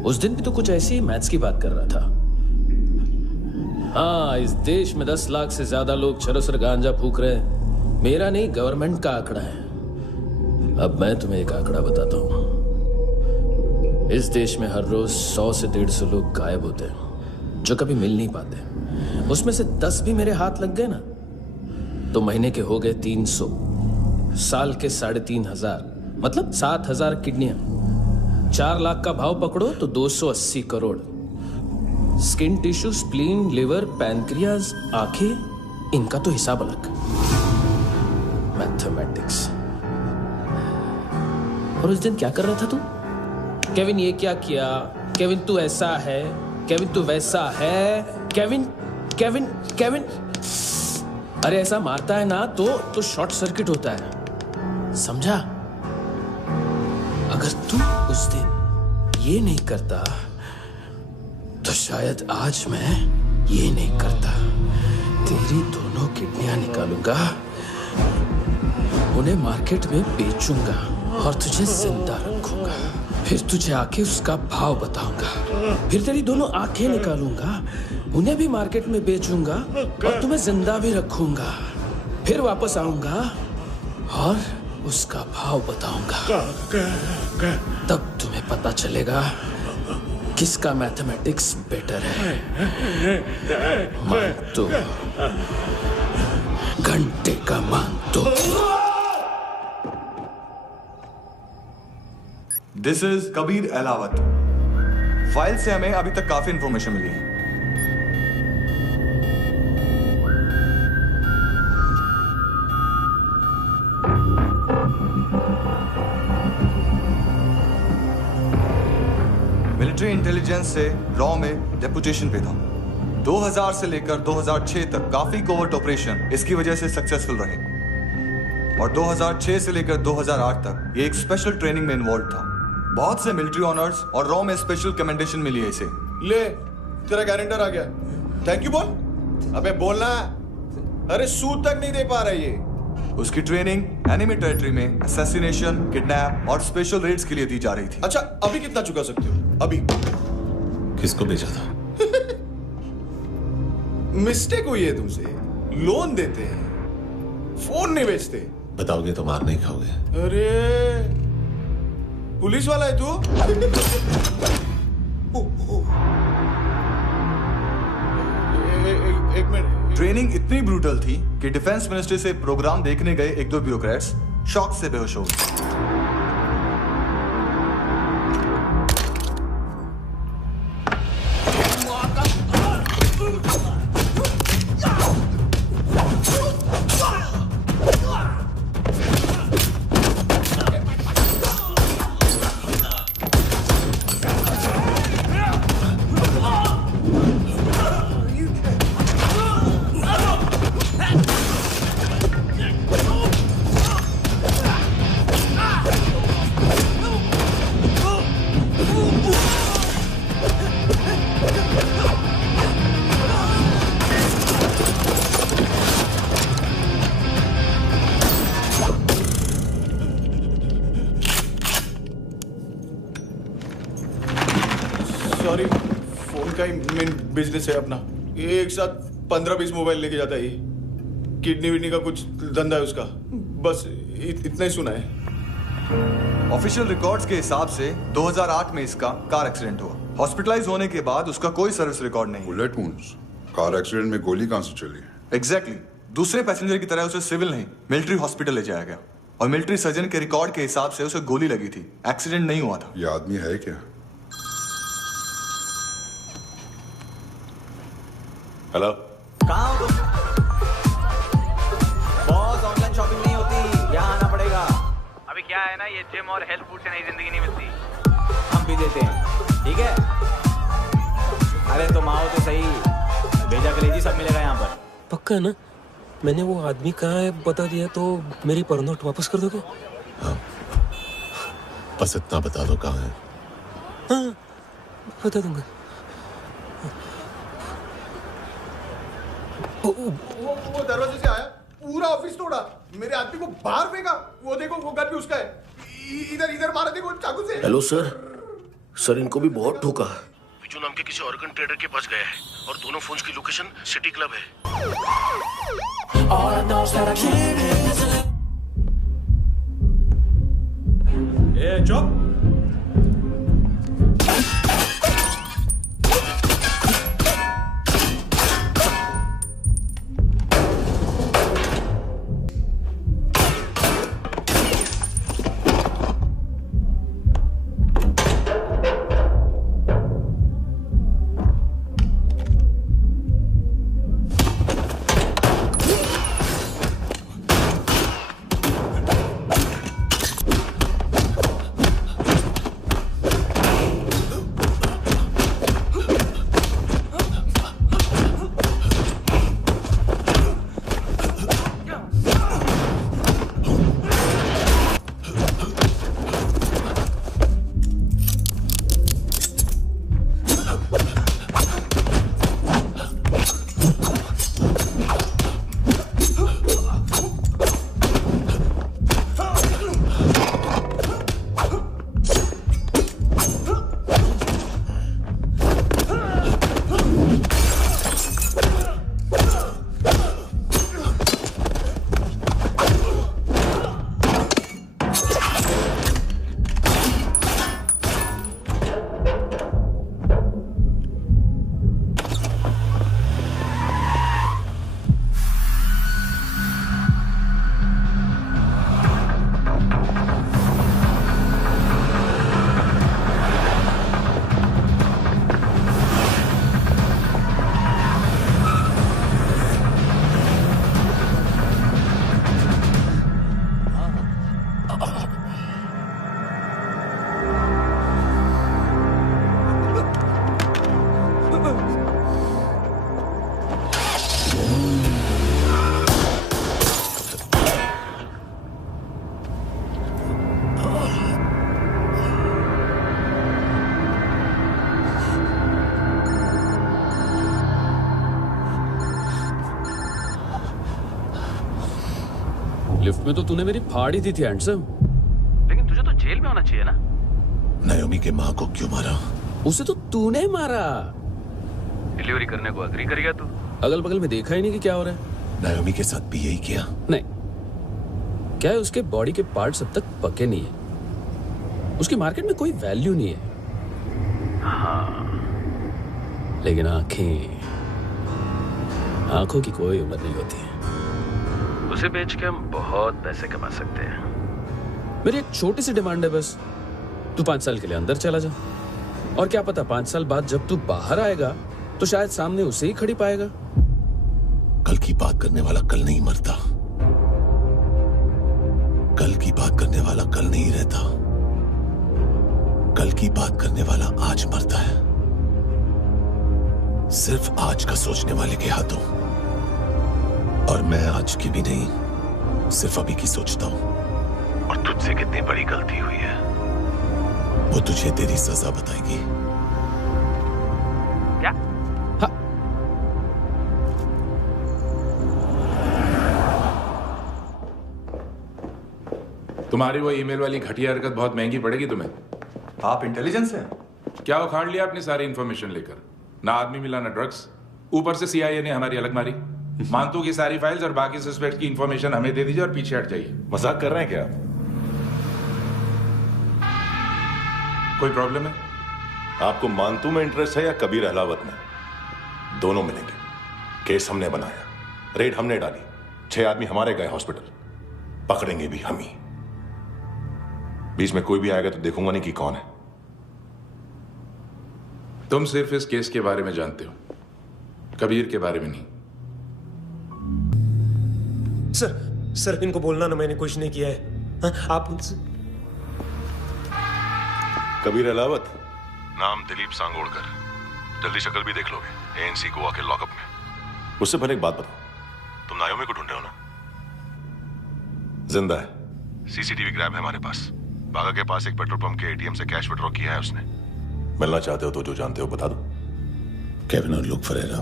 उस दिन भी तो कुछ ऐसी मैथ्स की बात कर रहा था। हाँ, इस देश में 10 लाख से ज्यादा लोग चरस गांजा फूक रहे हैं। मेरा नहीं, गवर्नमेंट का आंकड़ा है। अब मैं तुम्हें एक आंकड़ा बताता हूं। इस देश में हर रोज 100 से 150 लोग गायब होते हैं, जो कभी मिल नहीं पाते। उसमें से 10 भी मेरे हाथ लग गए ना, तो महीने के हो गए 300, साल के 3,500, मतलब 7,000 किडनियां। 4 लाख का भाव पकड़ो तो 280 crore. Skin tissue, spleen, liver, pancreas, आंखें, इनका तो हिसाब अलग। मैथमेटिक्स। और उस दिन क्या कर रहा था तू? केविन ये क्या किया, केविन तू ऐसा है, केविन तू वैसा है, केविन केविन केविन। अरे ऐसा मारता है ना तो शॉर्ट सर्किट होता है, समझा? अगर तू उस दिन ये नहीं करता तो शायद आज मैं ये नहीं करता। तेरी दोनों किडनियां निकालूंगा, उन्हें मार्केट में बेचूंगा और तुझे जिंदा रखूंगा। फिर तुझे आके उसका भाव बताऊंगा। फिर तेरी दोनों आंखें निकालूंगा, उन्हें भी मार्केट में बेचूंगा और तुम्हें जिंदा भी रखूंगा। फिर वापस आऊंगा और उसका भाव बताऊंगा। तब तुम्हें पता चलेगा किसका मैथमेटिक्स बेटर है। मानतो, घंटे का मानतो। This is Kabir Ahlawat. File से हमें अभी तक काफी इंफॉर्मेशन मिली है। मिलिट्री इंटेलिजेंस से रॉ में डेपुटेशन पे था। 2000 से लेकर 2006 तक काफी कोवर्ट ऑपरेशन इसकी वजह से सक्सेसफुल रहे, और 2006 से लेकर 2008 तक ये एक स्पेशल ट्रेनिंग में इन्वॉल्व था। बहुत से मिलिट्री ऑनर्स और रॉ में स्पेशल कमेंडेशन मिली है इसे। ले, तेरा गारंटर आ गया। थैंक यू बोल। अबे बोलना। अरे सूद तक नहीं दे पा रहा ये। उसकी ट्रेनिंग एनिमी टेरिटरी में असैसिनेशन, किडनैप और स्पेशल रेड्स के लिए दी जा रही थी। अच्छा, अभी कितना चुका सकते हो? अभी किसको भेजा था? मिस्टेक हुई है तुमसे। लोन देते हैं, फोन नहीं बेचते। बताओगे तो मार नहीं खाओगे। अरे पुलिस वाला है तू? एक मिनट। ट्रेनिंग इतनी ब्रूटल थी कि डिफेंस मिनिस्ट्री से प्रोग्राम देखने गए एक दो ब्यूरोक्रेट्स शॉक से बेहोश हो गए। सॉरी, फोन का ही मेन बिजनेस है अपना। एक साथ 15-20 मोबाइल लेके जाता है ये। किडनी विडनी का कुछ धंधा है उसका। बस इतना ही सुना है। ऑफिशियल रिकॉर्ड्स के हिसाब से 2008 में इसका कार एक्सीडेंट हुआ। हॉस्पिटलाइज होने के बाद उसका कोई सर्विस रिकॉर्ड नहीं। बुलेट वुंड्स, कार एक्सीडेंट में गोली कहां से चली? एग्जैक्टली। दूसरे पैसेंजर की तरह उसे सिविल नहीं मिलिट्री हॉस्पिटल ले जाया गया और मिलिट्री सर्जन के रिकॉर्ड के हिसाब से उसे गोली लगी थी, एक्सीडेंट नहीं हुआ था। ये आदमी है क्या? हेलो, कहाँ हो तुम? बॉस, ऑनलाइन शॉपिंग नहीं होती, यहाँ आना पड़ेगा। अभी क्या है ना, ये जिम और हेल्थ फूड से नई जिंदगी नहीं मिलती। हम भी देते हैं, ठीक है? अरे तुम आओ तो सही, भेजा कलेजी सब मिलेगा यहाँ पर। पक्का ना? मैंने वो आदमी कहाँ है बता दिया तो मेरी परनोट वापस कर दोगे? हाँ, बस इतना बता दो कहाँ है। हाँ, बता दूंगा। वो दरवाजे से आया, पूरा ऑफिस तोड़ा, मेरे आदमी को बाहर फेंका। वो देखो, वो गन भी उसका है। इधर मारा देखो चाकू से। हेलो सर, इनको भी बहुत ठोका। बिजू नाम के किसी ऑर्गन ट्रेडर के पास गया है और दोनों फोन्स की लोकेशन सिटी क्लब है। ए चुप। लिफ्ट में तो तूने मेरी फाड़ ही दी थी हैंडसम। लेकिन तुझे तो जेल में होना चाहिए ना। नायोमी के माँ को क्यों मारा? उसे तो तूने मारा। डिलीवरी करने को अग्री कर गया तू। अगल बगल में देखा ही नहीं कि क्या हो रहा है। नायोमी के साथ भी यही किया? नहीं, क्या है उसके बॉडी के पार्ट्स अब तक पके नहीं है, उसकी मार्केट में कोई वैल्यू नहीं है। हाँ, लेकिन आंखों की कोई उम्र नहीं होती है। उसे बेच के हम बहुत पैसे कमा सकते हैं। मेरी एक छोटी सी डिमांड है बस, तू 5 साल के लिए अंदर चला जा, और क्या पता 5 साल बाद जब तू बाहर आएगा तो शायद सामने उसे ही खड़ी पाएगा। कल की बात करने वाला कल नहीं मरता, कल की बात करने वाला कल नहीं रहता, कल की बात करने वाला आज मरता है। सिर्फ आज का सोचने वाले के हाथों। और मैं आज की भी नहीं, सिर्फ अभी की सोचता हूं। और तुझसे कितनी बड़ी गलती हुई है वो तुझे तेरी सजा बताएगी। क्या? हाँ। तुम्हारी वो ईमेल वाली घटिया हरकत बहुत महंगी पड़ेगी तुम्हें। आप इंटेलिजेंस हैं? क्या उखाड़ लिया अपनी सारी इंफॉर्मेशन लेकर? ना आदमी मिला ना ड्रग्स, ऊपर से CIA ने हमारी अलग मारी। मानतू की सारी फाइल्स और बाकी सस्पेक्ट की इंफॉर्मेशन हमें दे दीजिए और पीछे हट जाइए। मजाक कर रहे हैं क्या? कोई प्रॉब्लम है? आपको मानतू में इंटरेस्ट है या कबीर अहलावत में? दोनों मिलेंगे। केस हमने बनाया, रेड हमने डाली, 6 आदमी हमारे गए हॉस्पिटल, पकड़ेंगे भी हम ही। बीच में कोई भी आएगा तो देखूंगा नहीं कि कौन है। तुम सिर्फ इस केस के बारे में जानते हो, कबीर के बारे में नहीं। सर इनको बोलना ना मैंने कुछ नहीं किया है। हाँ, आप उनसे। कबीर अहलावत, नाम दिलीप सांगोड़कर, जल्दी शक्ल भी देख लोगे, ANC गोवा के लॉकअप में। उससे पहले एक बात बताओ, तुम नायोमी को ढूंढ रहे हो ना? जिंदा है, CCTV ग्रैब है हमारे पास। बागा के पास एक पेट्रोल पंप के ATM से कैश विड्रॉ किया है उसने। मिलना चाहते हो तो जो जानते हो बता दो। केविन और लुक फरेरा,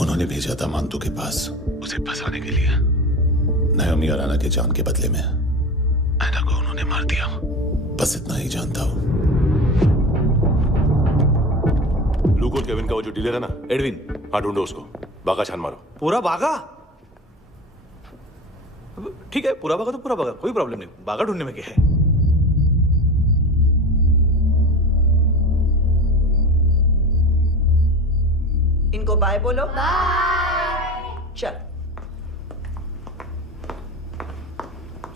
उन्होंने भेजा था मानतू के पास उसे फंसाने के लिए। नायोमी और आना के जान के बदले में आना को उन्होंने मार दिया। बस इतना ही जानता हूं। लुक और केविन का वो जो डीलर है ना, एडविन, हाँ ढूंढो उसको, बागा छान मारो। पूरा बागा? ठीक है, पूरा बागा तो पूरा बागा, कोई प्रॉब्लम नहीं। बागा ढूंढने में क्या है? इनको बाय बोलो। बाय। चल,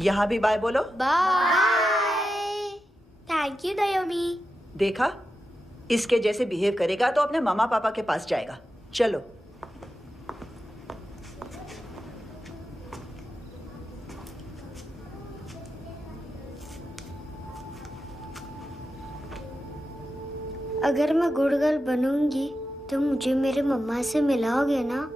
यहां भी बाय बोलो। बाय। Thank you नायोमी। देखा, इसके जैसे बिहेव करेगा तो अपने मामा पापा के पास जाएगा। चलो। अगर मैं गुड गर्ल बनूंगी तो मुझे मेरे मम्मा से मिलाओगे ना?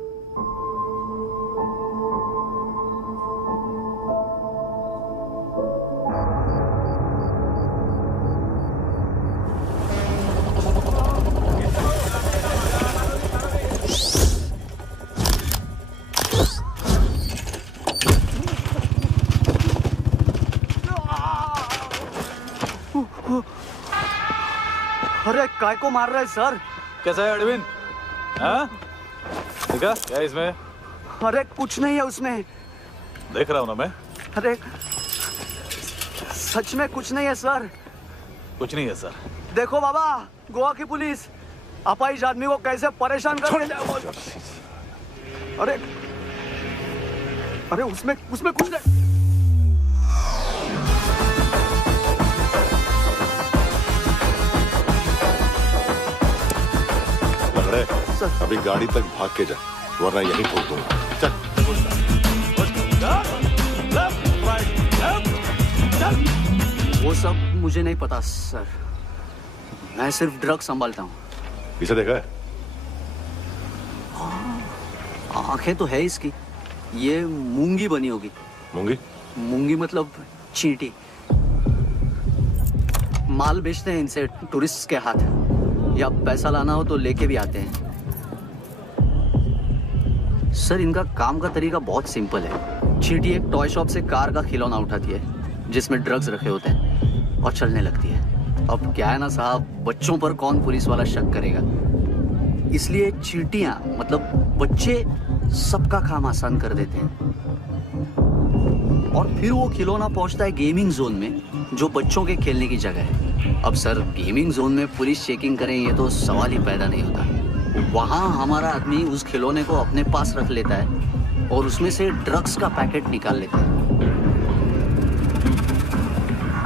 अरे काय को मार रहा है सर? कैसा है एडविन? हाँ? देखा क्या इसमें? अरे कुछ नहीं है उसमें। देख रहा हूं ना मैं। अरे सच में कुछ नहीं है सर। कुछ नहीं है सर। देखो बाबा, गोवा की पुलिस अपाहिज आदमी को कैसे परेशान कर। अरे अरे उसमें कुछ नहीं। अभी गाड़ी तक भाग के जा, वरना यहीं ठोक दूंगा। चल। वो सब मुझे नहीं पता सर, मैं सिर्फ ड्रग संभालता हूँ। इसे देखा है? आंखें तो है इसकी, ये मूंगी बनी होगी। मूंगी? मूंगी मतलब चींटी। माल बेचते हैं इनसे टूरिस्ट के हाथ, या पैसा लाना हो तो लेके भी आते हैं। सर इनका काम का तरीका बहुत सिंपल है। चींटी एक टॉय शॉप से कार का खिलौना उठाती है जिसमें ड्रग्स रखे होते हैं और चलने लगती है। अब क्या है ना साहब, बच्चों पर कौन पुलिस वाला शक करेगा, इसलिए चींटियां मतलब बच्चे सबका काम आसान कर देते हैं। और फिर वो खिलौना पहुंचता है गेमिंग जोन में, जो बच्चों के खेलने की जगह है। अब सर, गेमिंग जोन में पुलिस चेकिंग करें ये तो सवाल ही पैदा नहीं होता। वहां हमारा आदमी उस खिलौने को अपने पास रख लेता है और उसमें से ड्रग्स का पैकेट निकाल लेता है,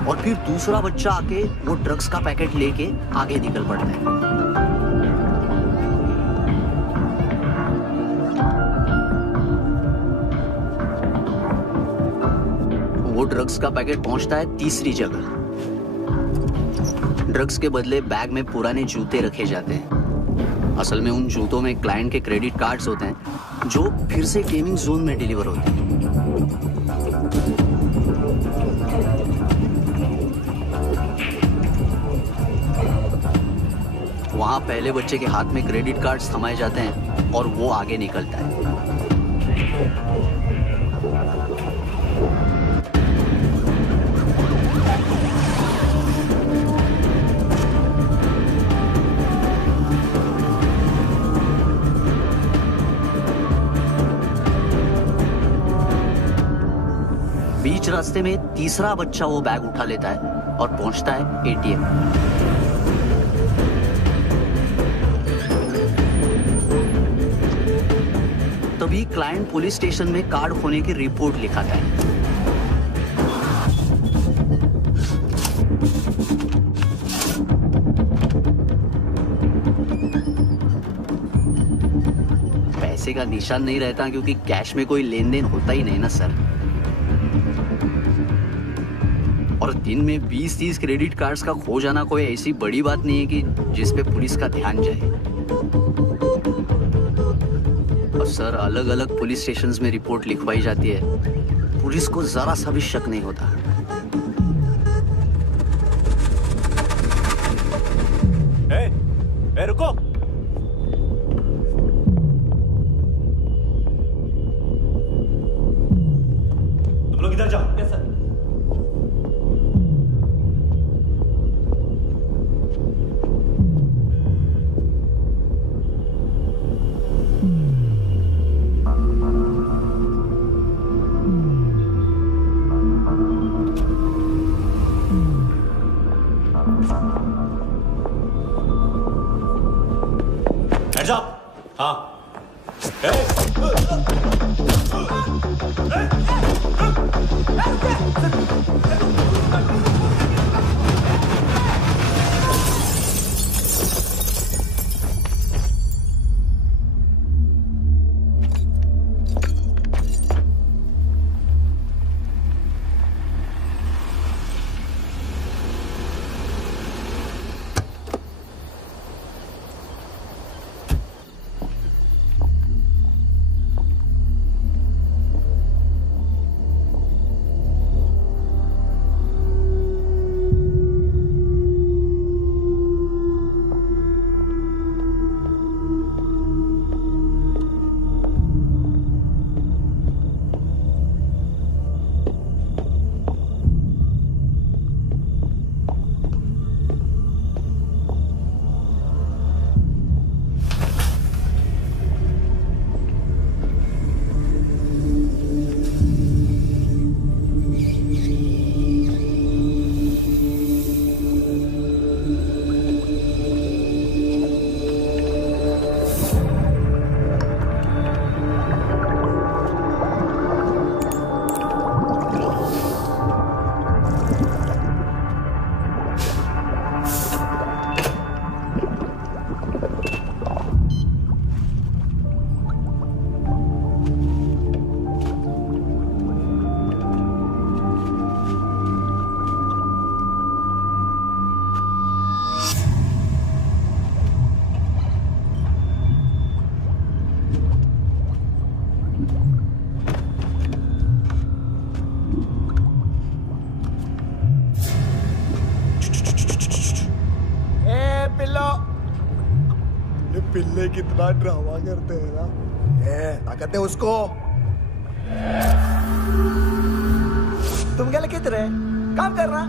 और फिर दूसरा बच्चा आके वो ड्रग्स का पैकेट लेके आगे निकल पड़ता है। वो ड्रग्स का पैकेट पहुंचता है तीसरी जगह। ड्रग्स के बदले बैग में पुराने जूते रखे जाते हैं। असल में उन जूतों में क्लाइंट के क्रेडिट कार्ड्स होते हैं, जो फिर से गेमिंग जोन में डिलीवर होते हैं। वहां पहले बच्चे के हाथ में क्रेडिट कार्ड्स थमाए जाते हैं और वो आगे निकलता है। बीच रास्ते में तीसरा बच्चा वो बैग उठा लेता है और पहुंचता है एटीएम। तभी क्लाइंट पुलिस स्टेशन में कार्ड खोने की रिपोर्ट लिखाता है। पैसे का निशान नहीं रहता क्योंकि कैश में कोई लेन देन होता ही नहीं ना सर। और दिन में 20-30 क्रेडिट कार्ड्स का खो जाना कोई ऐसी बड़ी बात नहीं है कि जिस पे पुलिस का ध्यान जाए। और सर, अलग अलग पुलिस स्टेशंस में रिपोर्ट लिखवाई जाती है, पुलिस को जरा सा भी शक नहीं होता। रुको। तुम लोग इधर जाओ। Yes sir. पिल्ले कितना ड्रामा करते हैं ना। ताकत है उसको। तुम क्या लिखित रहे? काम कर रहा।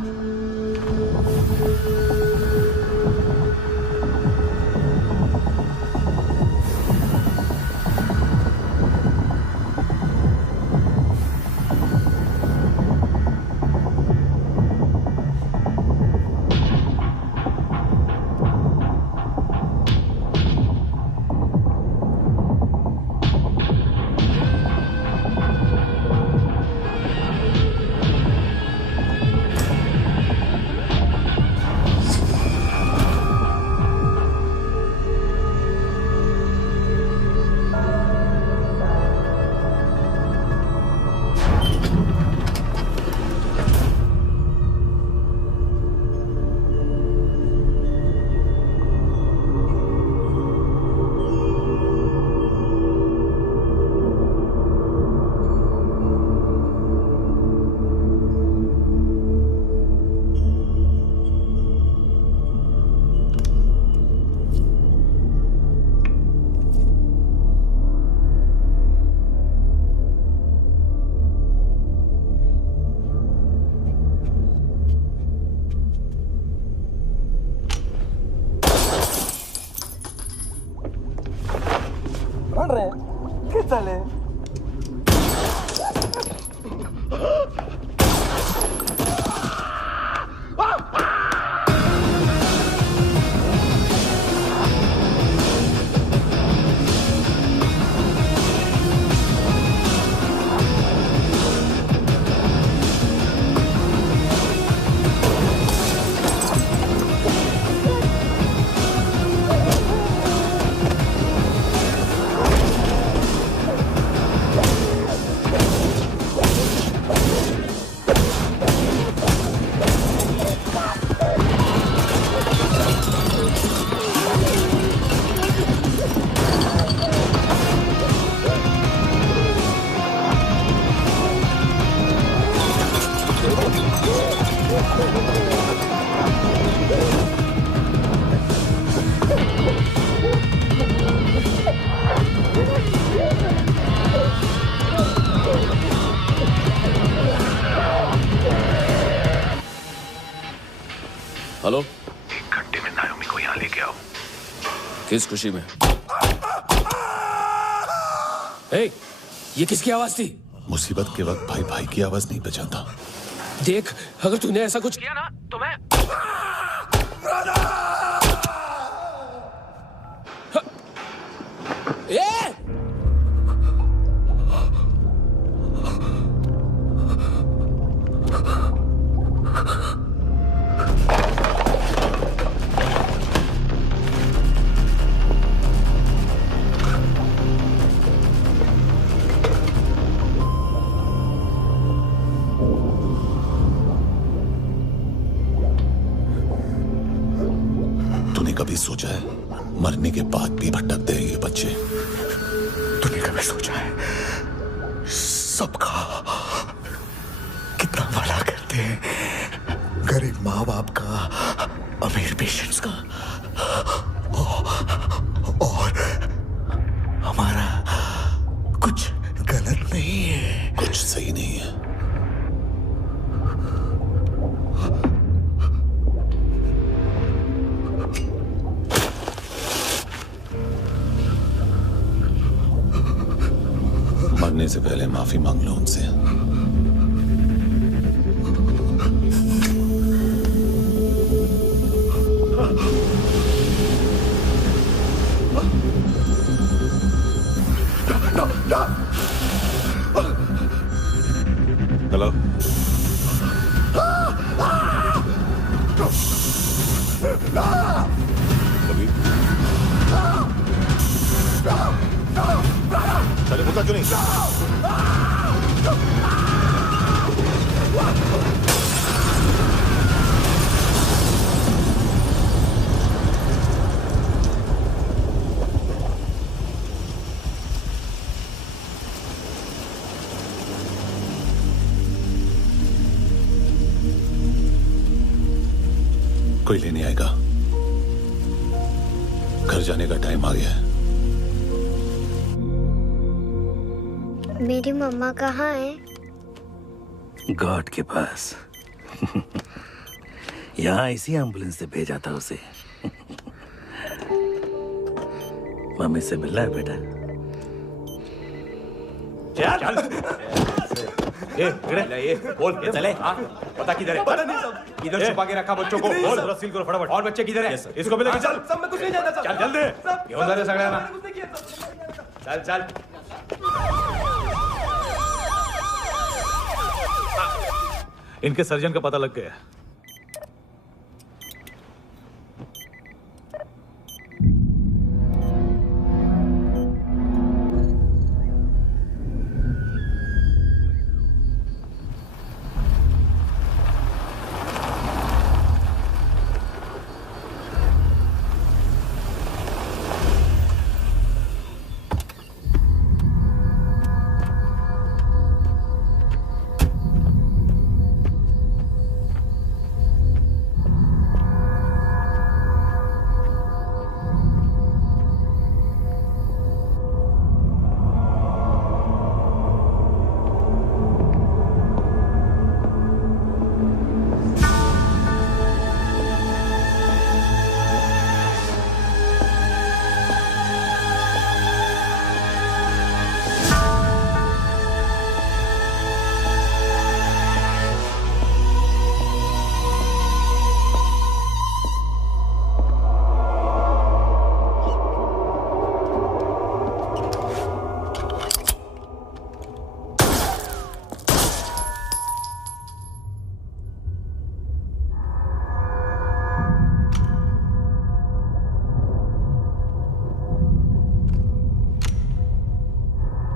हेलो, 1 घंटे में नायोमी को यहाँ लेके आओ। किस खुशी में? हे, ये किसकी आवाज थी? मुसीबत के वक्त भाई भाई की आवाज नहीं बचाता। देख, अगर तूने ऐसा कुछ किया ना तो मैं कभी सोचा है मरने के बाद भी भटकते हैं ये बच्चे? तूने कभी सोचा है सबका कितना भला करते हैं, गरीब माँ बाप का, अमीर पेशेंट्स का, और हमारा कुछ गलत नहीं है, कुछ सही नहीं है। मरने से पहले माफी मांग लो उनसे। हेलो, कभी चले मुद्दा क्यों नहीं? कोई लेने आएगा। घर जाने का टाइम आ गया है। मेरी मम्मा कहाँ है? गॉड के पास। यहाँ इसी एम्बुलेंस से भेजा था उसे। मम्मी से मिलना है बेटा। चल। ये बोल ये चले। हाँ, पता किधर है? पता नहीं सब। इधर छुपा के रखा बच्चों को। बोल, पूरा सील करो फटाफट। और बच्चे किधर है? इसको भी लेके चल। सब में कुछ नहीं जानता। चल जल्दी। घेऊन जा रे सगळ्यांना। चल चल। इनके सर्जन का पता लग गया।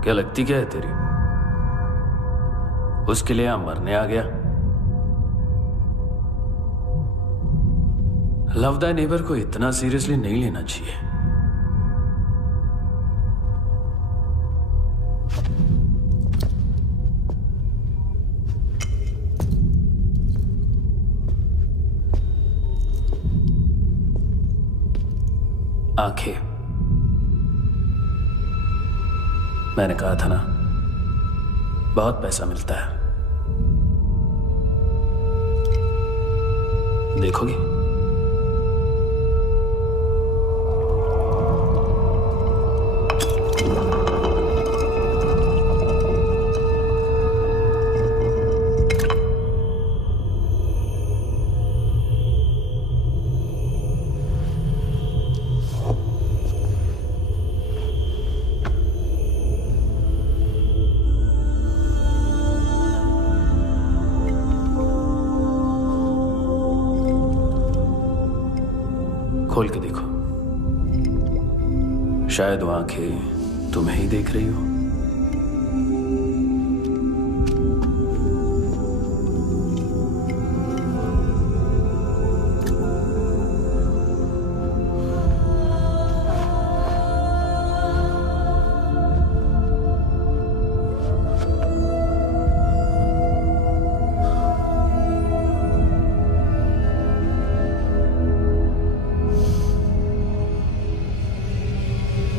क्या लगती क्या है तेरी? उसके लिए यहां मरने आ गया? लव द नेबर को इतना सीरियसली नहीं लेना चाहिए। आंखें, मैंने कहा था ना, बहुत पैसा मिलता है। देखोगे? खोल के देखो, शायद वो आंखें तुम्हें ही देख रही हो।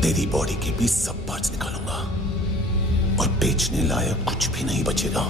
तेरी बॉडी के भी सब पार्ट्स निकालूंगा और बेचने लायक कुछ भी नहीं बचेगा।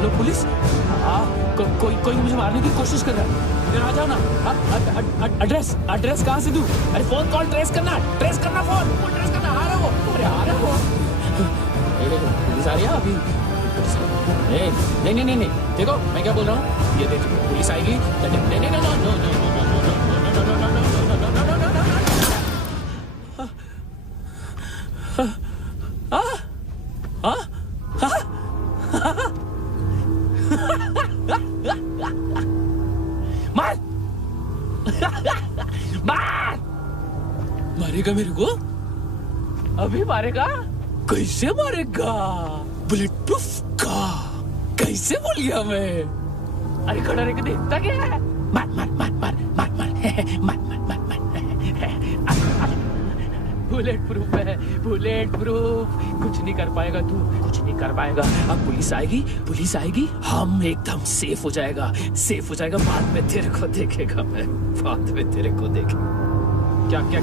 हेलो पुलिस, कोई मुझे मारने की कोशिश कर रहा है। इधर आ जाओ ना। एड्रेस कहाँ से दूं? अरे फोन कॉल ट्रेस करना फोन ट्रेस करना। आ रहा वो, अरे आ रहा वो। पुलिस आ रही है अभी। नहीं, देखो मैं क्या बोल रहा हूँ, ये देखो पुलिस आएगी। मारेगा मेरे को? अभी मारेगा? कैसे मारेगा? बुलेट प्रूफ का। कैसे बोल गया मैं? अरे खड़ा रह के देखता क्या है? मार बुलेट प्रूफ है, बुलेट प्रूफ। कुछ नहीं कर पाएगा तू, कुछ नहीं कर पाएगा। अब पुलिस आएगी, हम एकदम सेफ हो जाएगा। बाद में तेरे को देखेगा मैं, बाद में तेरे को देखेगा। क्या कर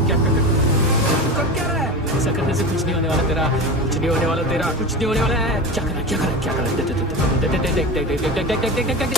रहा है? ऐसा करने से कुछ नहीं होने वाला तेरा, कुछ नहीं होने वाला है। क्या कर देख।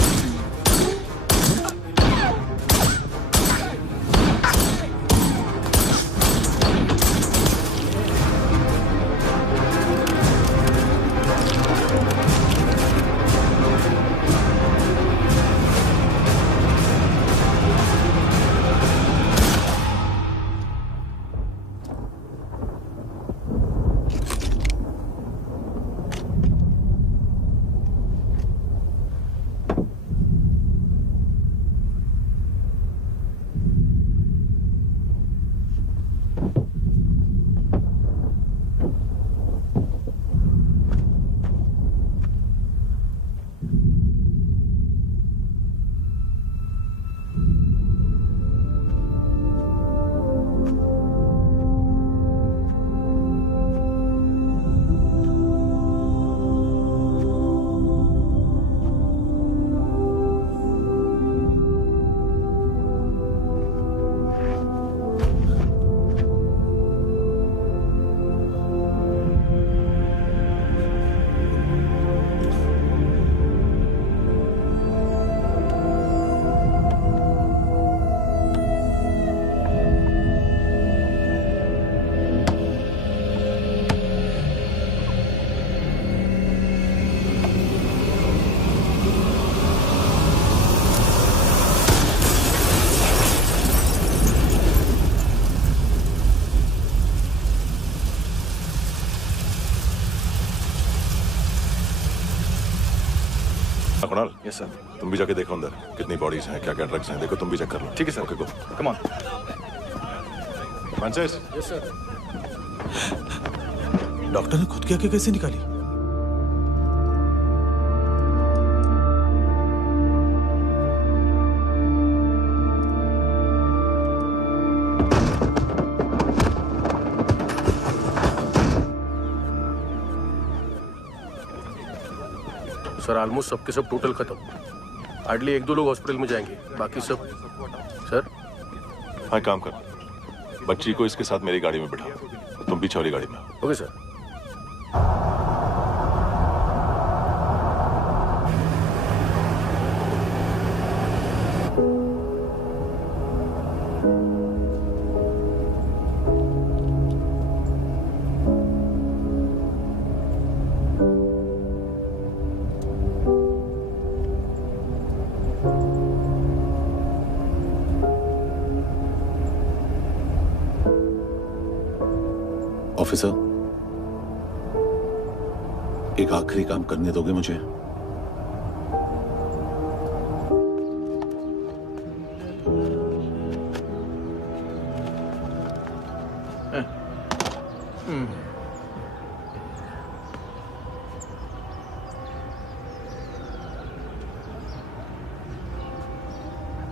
कुणाल, यस सर, तुम भी जाके देखो अंदर कितनी बॉडीज हैं, क्या क्या ड्रग्स हैं, देखो तुम भी चेक कर लो। ठीक है sir. Okay go, come on. Francis. Yes sir. Doctor ने खुद की आंखें कैसे निकाली? सर ऑलमोस्ट सबके सब टोटल खत्म। हार्डली 1-2 लोग हॉस्पिटल में जाएंगे, बाकी सब। सर हाँ, काम कर, बच्ची को इसके साथ मेरी गाड़ी में बिठा, तुम पीछे वाली गाड़ी में। Okay sir. ऑफिसर, एक आखिरी काम करने दोगे मुझे?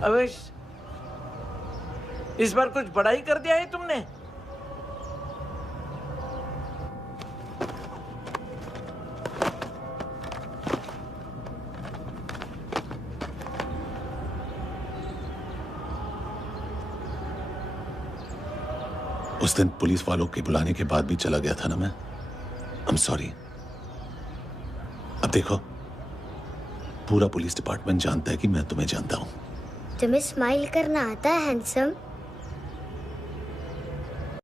अवेश, इस बार कुछ बड़ा ही कर दिया है तुमने। उस दिन पुलिस वालों के बुलाने के बाद भी चला गया था ना मैं। I'm sorry। अब देखो, पूरा पुलिस डिपार्टमेंट जानता है कि मैं तुम्हें जानता हूं। तुम्हें स्माइल करना आता है हैंडसम?